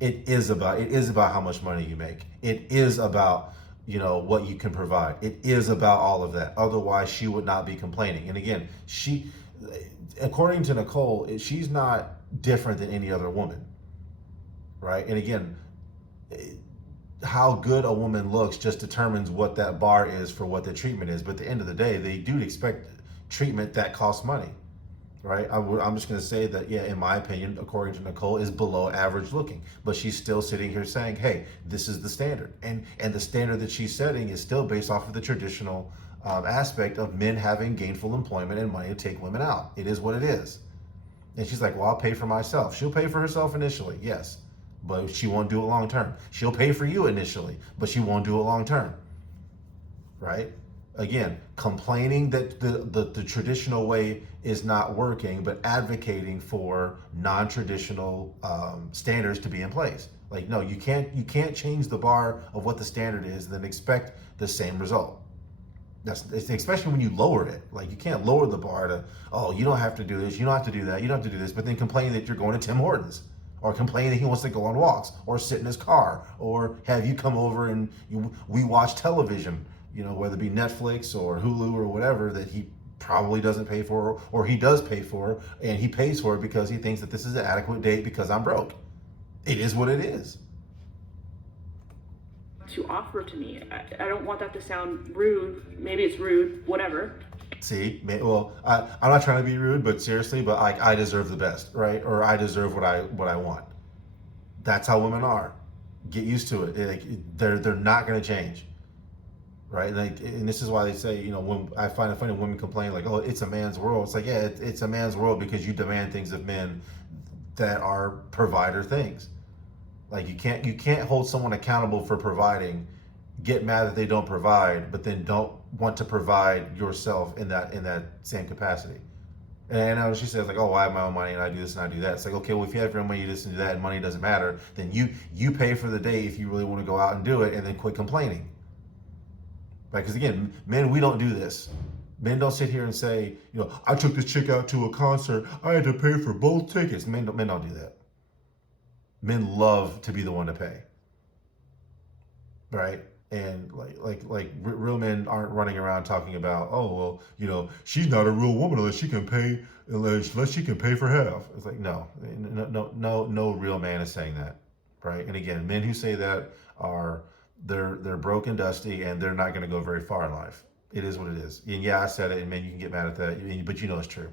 It is about how much money you make. It is about what you can provide. It is about all of that. Otherwise, she would not be complaining. And again, according to Nicole, she's not different than any other woman. Right? And again, how good a woman looks just determines what that bar is for what the treatment is. But at the end of the day, they do expect treatment that costs money, right? I'm just going to say that, yeah, in my opinion, according to Nicole, is below average looking. But she's still sitting here saying, hey, this is the standard. And the standard that she's setting is still based off of the traditional aspect of men having gainful employment and money to take women out. It is what it is. And she's like, well, I'll pay for myself. She'll pay for herself initially, yes. But she won't do it long term. She'll pay for you initially, but she won't do it long term. Right? Again, complaining that the traditional way is not working, but advocating for non-traditional standards to be in place. Like, no, you can't change the bar of what the standard is and then expect the same result. Especially when you lower it. Like, you can't lower the bar to, oh, you don't have to do this, you don't have to do that, you don't have to do this, but then complain that you're going to Tim Hortons. Or complain that he wants to go on walks, or sit in his car, or have you come over and we watch television, whether it be Netflix or Hulu or whatever that he probably doesn't pay for, or he does pay for, and he pays for it because he thinks that this is an adequate date because I'm broke. It is what it is. to offer to me. I don't want that to sound rude. Maybe it's rude, whatever. See, well, I'm not trying to be rude, but seriously, but I deserve the best, right? Or I deserve what I want. That's how women are. Get used to it. They're not going to change, right? And this is why they say, when I find it funny when women complain like, "Oh, it's a man's world." It's like, yeah, it's a man's world because you demand things of men that are provider things. Like you can't hold someone accountable for providing, get mad that they don't provide, but then don't want to provide yourself in that same capacity. And I know she says like, oh, I have my own money and I do this and I do that. It's like, okay, well, if you have your own money, you do this and do that, and money doesn't matter, then you pay for the day if you really want to go out and do it, and then quit complaining. Right? Because again, men, we don't do this. Men don't sit here and say, I took this chick out to a concert, I had to pay for both tickets. Men don't do that. Men love to be the one to pay. Right? And real men aren't running around talking about, oh well, she's not a real woman unless she can pay for half. It's like no real man is saying that, right? And again, men who say that are they're broke and dusty, and they're not going to go very far in life. It is what it is. And yeah, I said it, and man, you can get mad at that, but it's true.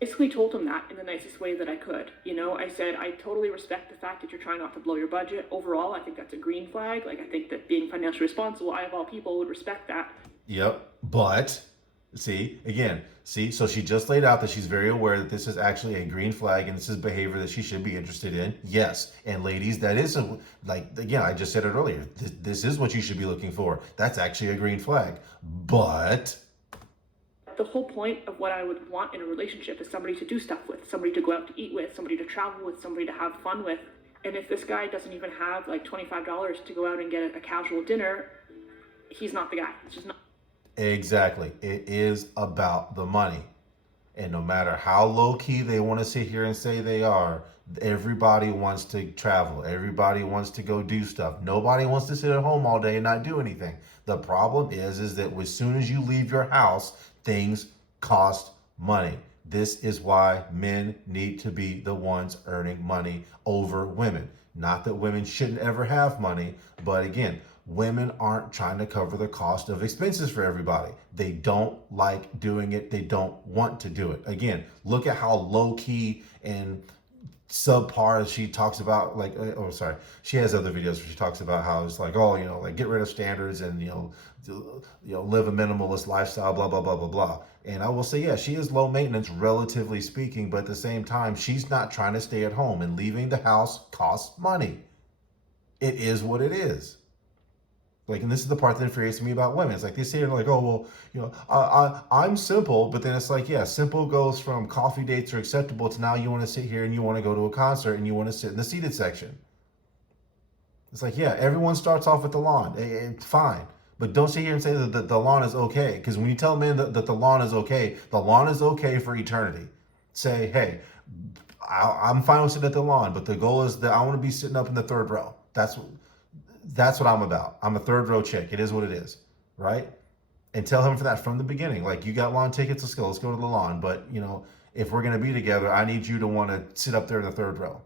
Basically told him that in the nicest way that I could. I said, I totally respect the fact that you're trying not to blow your budget. Overall, I think that's a green flag. Like, I think that being financially responsible, I of all people would respect that. Yep. But so she just laid out that she's very aware that this is actually a green flag and this is behavior that she should be interested in. Yes. And ladies, that is I just said it earlier. This is what you should be looking for. That's actually a green flag. But the whole point of what I would want in a relationship is somebody to do stuff with, somebody to go out to eat with, somebody to travel with, somebody to have fun with. And if this guy doesn't even have like $25 to go out and get a casual dinner, he's not the guy. It's just not. Exactly. It is about the money. And no matter how low key they want to sit here and say they are, everybody wants to travel. Everybody wants to go do stuff. Nobody wants to sit at home all day and not do anything. The problem is that as soon as you leave your house, things cost money. This is why men need to be the ones earning money over women. Not that women shouldn't ever have money, but again, women aren't trying to cover the cost of expenses for everybody. They don't like doing it. They don't want to do it. Again, look at how low key and subpar she talks about, she has other videos where she talks about how it's like, get rid of standards and live a minimalist lifestyle, blah blah blah blah blah. And I will say, yeah, she is low maintenance relatively speaking, but at the same time, she's not trying to stay at home, and leaving the house costs money. It is what it is. And this is the part that infuriates me about women. It's like they say, oh, well, I'm simple, but then it's like, yeah, simple goes from coffee dates are acceptable to now you want to sit here and you want to go to a concert and you want to sit in the seated section. It's like, yeah, everyone starts off at the lawn. Fine. But don't sit here and say that the lawn is okay. Because when you tell men that the lawn is okay for eternity. Say, hey, I'm fine with sitting at the lawn, but the goal is that I want to be sitting up in the third row. That's what I'm about. I'm a third row chick. It is what it is, right? And tell him for that from the beginning. Like, you got lawn tickets, let's go to the lawn. But, if we're going to be together, I need you to want to sit up there in the third row.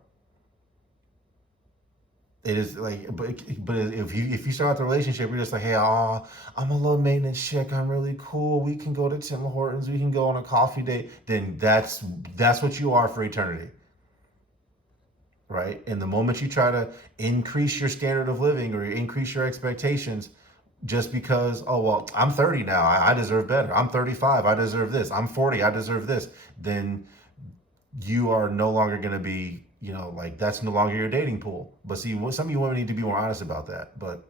It is like, but if you start out the relationship, you're just like, hey, I'm a low maintenance chick. I'm really cool. We can go to Tim Hortons. We can go on a coffee date. Then that's what you are for eternity. Right? And the moment you try to increase your standard of living or increase your expectations just because, oh, well, I'm 30 now, I deserve better. I'm 35, I deserve this. I'm 40, I deserve this. Then you are no longer going to be, that's no longer your dating pool. But see, some of you women need to be more honest about that. But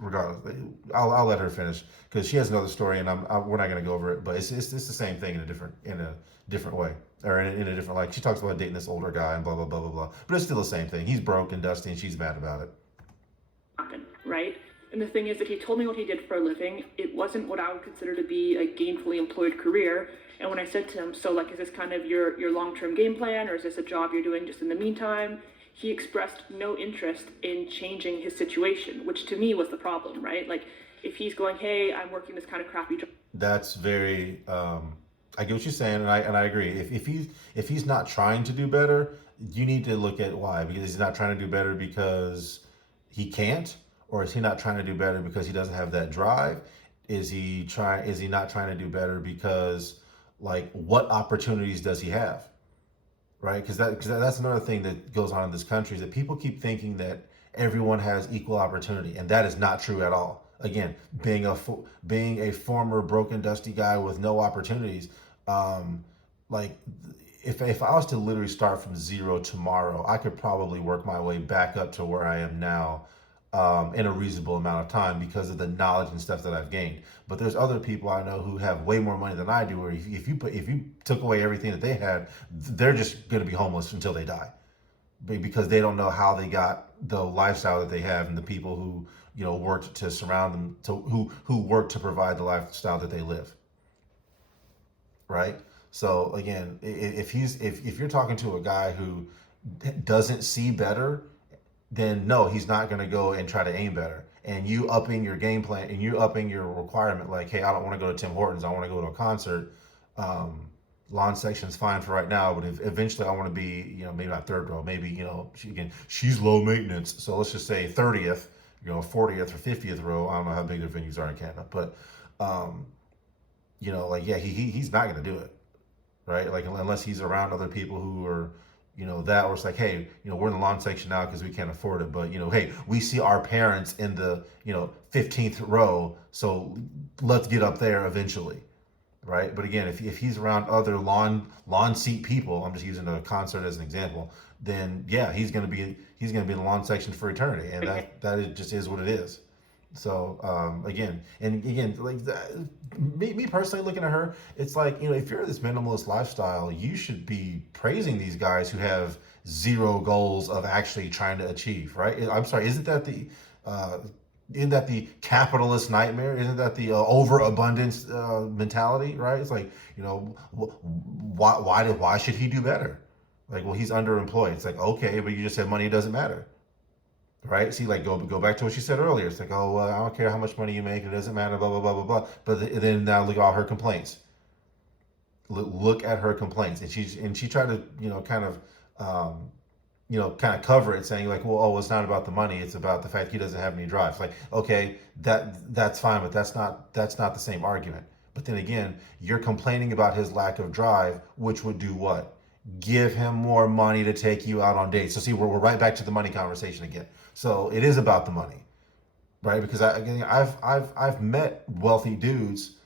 regardless, I'll let her finish because she has another story and we're not going to go over it. But it's the same thing in a different way. Or in a different, like, she talks about dating this older guy and blah, blah, blah, blah, blah. But it's still the same thing. He's broke and dusty and she's mad about it. Right? And the thing is that he told me what he did for a living. It wasn't what I would consider to be a gainfully employed career. And when I said to him, so is this kind of your long-term game plan, or is this a job you're doing just in the meantime? He expressed no interest in changing his situation, which to me was the problem, right? Like, if he's going, hey, I'm working this kind of crappy job. That's very, I get what you're saying, and I agree. If he's not trying to do better, you need to look at why. Because he's not trying to do better because he can't, or is he not trying to do better because he doesn't have that drive? Is he not trying to do better because, what opportunities does he have? Right? Because that's another thing that goes on in this country is that people keep thinking that everyone has equal opportunity, and that is not true at all. Again, being a former broken, dusty guy with no opportunities, if I was to literally start from zero tomorrow, I could probably work my way back up to where I am now in a reasonable amount of time because of the knowledge and stuff that I've gained. But there's other people I know who have way more money than I do, where if you took away everything that they had, they're just going to be homeless until they die because they don't know how they got the lifestyle that they have and the people who worked to surround them, who worked to provide the lifestyle that they live. Right? So again, if you're talking to a guy who doesn't see better, then no, he's not going to go and try to aim better. and you upping your game plan and you upping your requirement, like, hey, I don't want to go to Tim Hortons, I want to go to a concert. Lawn section's fine for right now, but if eventually I want to be, maybe not third row, maybe, she's low maintenance. So let's just say 30th, 40th or 50th row. I don't know how big their venues are in Canada, but, like, yeah, he's not going to do it. Right. Like, unless he's around other people who are, that, or it's like, hey, we're in the lawn section now because we can't afford it. But, hey, we see our parents in the, 15th row. So let's get up there eventually. Right. But again, if he's around other lawn seat people, I'm just using a concert as an example, then yeah, he's going to be in the lawn section for eternity. And that just is what it is. So again, like me personally, looking at her, it's like, if you're this minimalist lifestyle, you should be praising these guys who have zero goals of actually trying to achieve, right? I'm sorry, isn't that the capitalist nightmare? Isn't that the overabundance mentality, right? It's like, why should he do better? Like, well, he's underemployed. It's like, okay, but you just said money doesn't matter. Right? See, like, go back to what she said earlier. It's like, oh, well, I don't care how much money you make. It doesn't matter, blah, blah, blah, blah, blah. But then now look at all her complaints. Look at her complaints. And she tried to, kind of cover it, saying like, well, oh, it's not about the money. It's about the fact he doesn't have any drive. It's like, okay, that's fine, but that's not the same argument. But then again, you're complaining about his lack of drive, which would do what? Give him more money to take you out on dates. So see, we're right back to the money conversation again. So it is about the money, right? Because I've met wealthy dudes,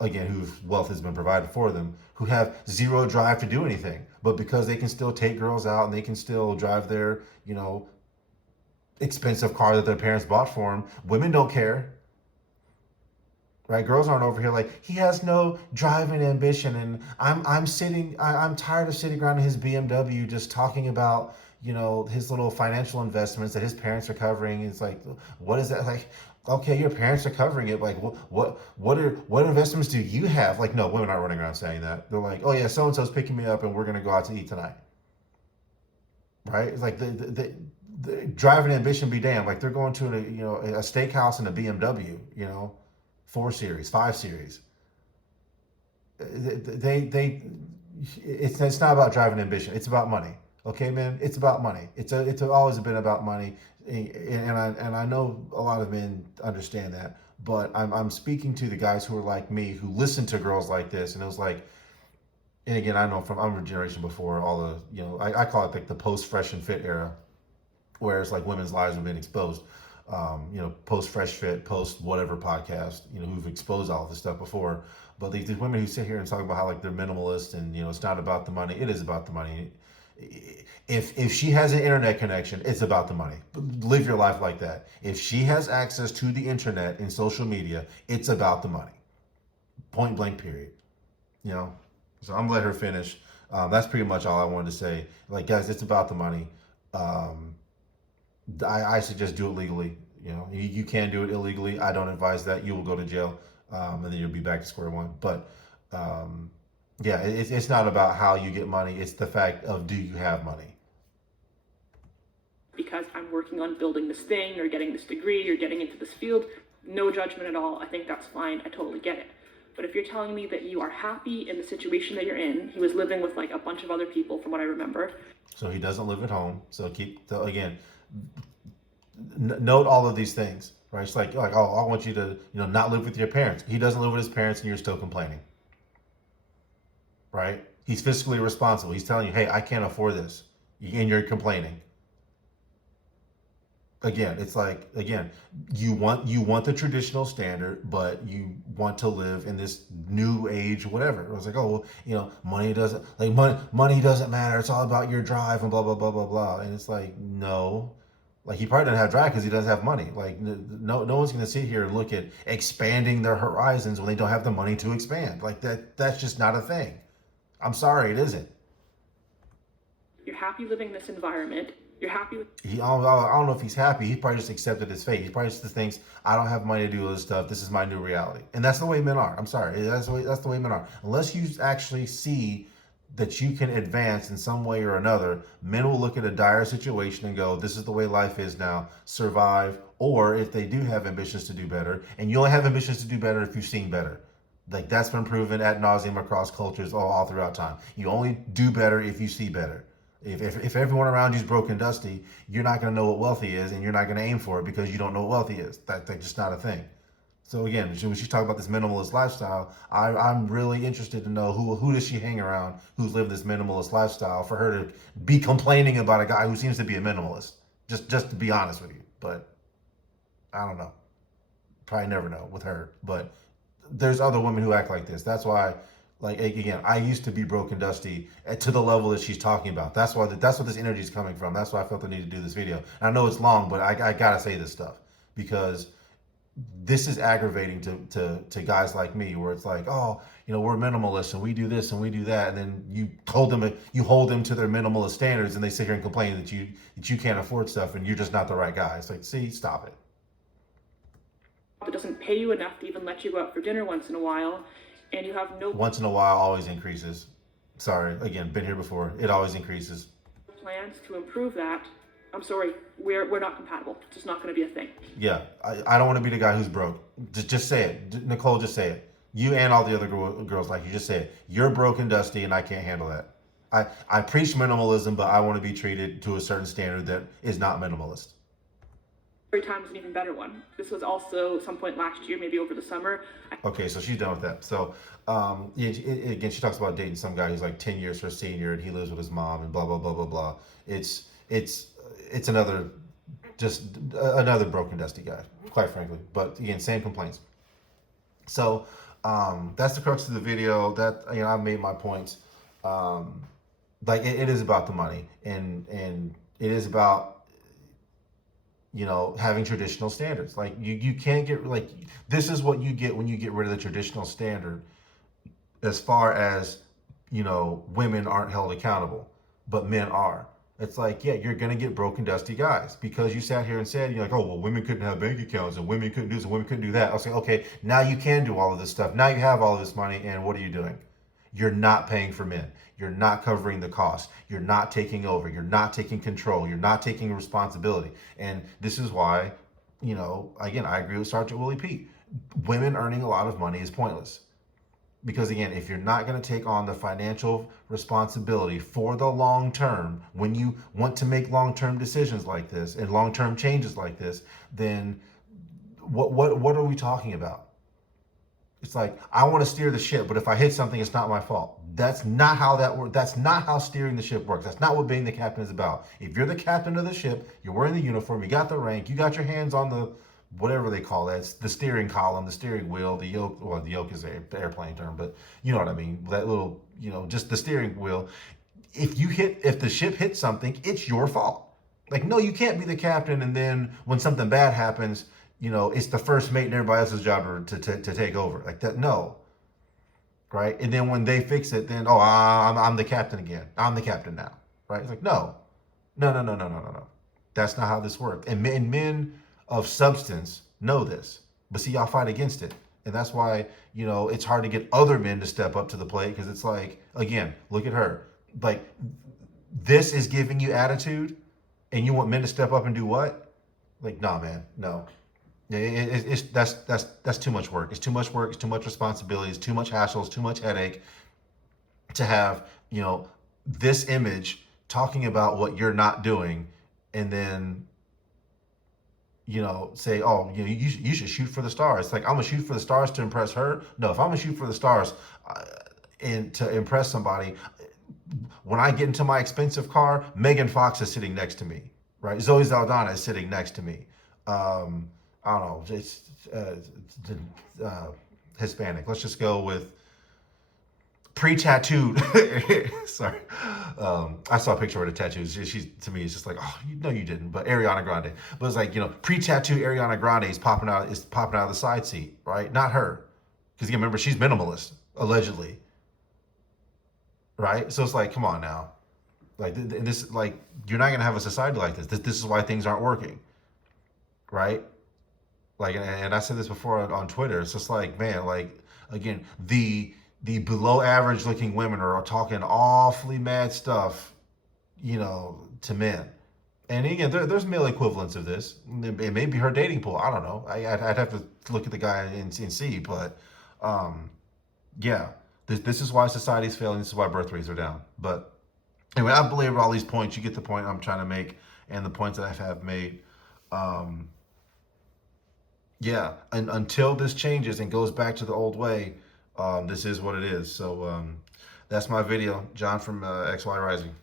again, whose wealth has been provided for them, who have zero drive to do anything, but because they can still take girls out and they can still drive their, expensive car that their parents bought for them, women don't care. Right, girls aren't over here like, he has no drive and ambition, and I'm tired of sitting around in his BMW just talking about his little financial investments that his parents are covering. It's like, what is that like? Okay, your parents are covering it. Like, what investments do you have? Like, no, women aren't running around saying that. They're like, oh yeah, so and so's picking me up, and we're gonna go out to eat tonight. Right? It's like the drive and ambition be damned. Like, they're going to a steakhouse and a BMW. 4 Series, 5 Series. It's not about driving ambition. It's about money. Okay, man. It's about money. It's always been about money, and I know a lot of men understand that. But I'm speaking to the guys who are like me, who listen to girls like this, and it was like, and again, I'm a generation before all the I call it like the post Fresh and Fit era, where it's like women's lives have been exposed. Post Fresh Fit, post whatever podcast, who've exposed all this stuff before. But these women who sit here and talk about how like they're minimalist and it's not about the money. It is about the money. If she has an internet connection, it's about the money. Live your life like that. If she has access to the internet and social media, it's about the money. Point blank, period. So I'm gonna let her finish. That's pretty much all I wanted to say. Like, guys, it's about the money. I suggest do it legally. You can do it illegally. I don't advise that. You will go to jail, and then you'll be back to square one. But yeah, it's not about how you get money. It's the fact of, do you have money? Because I'm working on building this thing or getting this degree or getting into this field, no judgment at all. I think that's fine. I totally get it. But if you're telling me that you are happy in the situation that you're in, he was living with like a bunch of other people from what I remember. So he doesn't live at home. So again, note all of these things, right? It's like, oh, I want you to, not live with your parents. He doesn't live with his parents, and you're still complaining, right? He's fiscally responsible. He's telling you, hey, I can't afford this, and you're complaining. Again, it's like, you want the traditional standard, but you want to live in this new age, whatever. It was like, oh, money doesn't matter. It's all about your drive and blah, blah, blah, blah, blah. And it's like, no. Like, he probably doesn't have drive because he doesn't have money. Like, no one's going to sit here and look at expanding their horizons when they don't have the money to expand. Like, that's just not a thing. I'm sorry, it isn't. You're happy living in this environment. You're happy with... I don't know if he's happy. He probably just accepted his fate. He probably just thinks, I don't have money to do all this stuff. This is my new reality. And that's the way men are. I'm sorry. That's the way men are. Unless you actually see that you can advance in some way or another, men will look at a dire situation and go, this is the way life is now, survive. Or if they do have ambitions to do better, and you only have ambitions to do better if you've seen better. Like, that's been proven ad nauseum across cultures all throughout time. You only do better if you see better. If everyone around you is broke and dusty, you're not going to know what wealthy is, and you're not going to aim for it because you don't know what wealthy is. That's just not a thing. So again, when she's talking about this minimalist lifestyle, I'm really interested to know who does she hang around who's lived this minimalist lifestyle for her to be complaining about a guy who seems to be a minimalist. Just to be honest with you, but I don't know. Probably never know with her, but there's other women who act like this. That's why, like, again, I used to be broke and dusty to the level that she's talking about. That's what this energy is coming from. That's why I felt the need to do this video. And I know it's long, but I gotta say this stuff because this is aggravating to guys like me, where it's like, oh, we're minimalists and we do this and we do that, and then you hold them to their minimalist standards, and they sit here and complain that you can't afford stuff and you're just not the right guy. It's like, see, stop it. That doesn't pay you enough to even let you go out for dinner once in a while, and you have no Once in a while always increases. Sorry, again, been here before. It always increases. plans to improve that. I'm sorry, we're not compatible. It's just not going to be a thing. Yeah, I don't want to be the guy who's broke. Just say it. Nicole, just say it. You and all the other girls like you, just say it. You're broke and dusty and I can't handle that. I preach minimalism, but I want to be treated to a certain standard that is not minimalist. Every time is an even better one. This was also some point last year, maybe over the summer. Okay, so she's done with that. So, again, she talks about dating some guy who's like 10 years her senior and he lives with his mom and blah, blah, blah, blah, blah. It's another broken, dusty guy, quite frankly. But again, same complaints. So that's the crux of the video. That I've made my points. It is about the money, and it is about having traditional standards. Like you can't get this is what you get when you get rid of the traditional standard. As far as women aren't held accountable, but men are. It's like, yeah, you're going to get broken, dusty guys because you sat here and said, you're like, oh, well, women couldn't have bank accounts and women couldn't do this and women couldn't do that. I was like, okay, now you can do all of this stuff. Now you have all of this money. And what are you doing? You're not paying for men. You're not covering the cost. You're not taking over. You're not taking control. You're not taking responsibility. And this is why, again, I agree with Sergeant Willie Pete. Women earning a lot of money is pointless. Because again, if you're not going to take on the financial responsibility for the long term, when you want to make long-term decisions like this and long-term changes like this, then what are we talking about? It's like, I want to steer the ship, but if I hit something, it's not my fault. That's not how that works. That's not how steering the ship works. That's not what being the captain is about. If you're the captain of the ship, you're wearing the uniform, you got the rank, you got your hands on the whatever they call that, it's the steering column, the steering wheel, the yoke. Well, the yoke is the airplane term, but you know what I mean. That little, just the steering wheel. If the ship hits something, it's your fault. Like, no, you can't be the captain, and then when something bad happens, it's the first mate and everybody else's job to take over. Like that, no. Right? And then when they fix it, then, oh, I'm the captain again. I'm the captain now. Right? It's like, no. That's not how this works. And men of substance know this, but see, y'all fight against it. And that's why, it's hard to get other men to step up to the plate, because it's like, again, look at her. Like, this is giving you attitude, and you want men to step up and do what? Like, nah, man, no. That's too much work. It's too much work. It's too much responsibility. It's too much hassle. It's too much headache to have, this image talking about what you're not doing, and then say, oh, you should shoot for the stars. It's like, I'm gonna shoot for the stars to impress her. No, if I'm gonna shoot for the stars and to impress somebody, when I get into my expensive car, Megan Fox is sitting next to me, right? Zoe Saldana is sitting next to me. I don't know, it's Hispanic. Let's just go with pre-tattooed. Sorry. I saw a picture of her tattoos. She's to me, it's just like, oh, no, you didn't. But Ariana Grande. But it's like, pre-tattooed Ariana Grande is popping out of the side seat, right? Not her. Because you remember, she's minimalist, allegedly. Right? So it's like, come on now. Like this, like, you're not gonna have a society like this. This is why things aren't working. Right? Like, and I said this before on Twitter. It's just like, man, like, again, the the below average looking women are talking awfully mad stuff, you know, to men. And again, there's male equivalents of this. It may be her dating pool. I don't know. I'd have to look at the guy and see. But yeah, this is why society's failing. This is why birth rates are down. But anyway, I believe all these points. You get the point I'm trying to make, and the points that I have made. Yeah, and until this changes and goes back to the old way, this is what it is. So that's my video, John from XY Rising.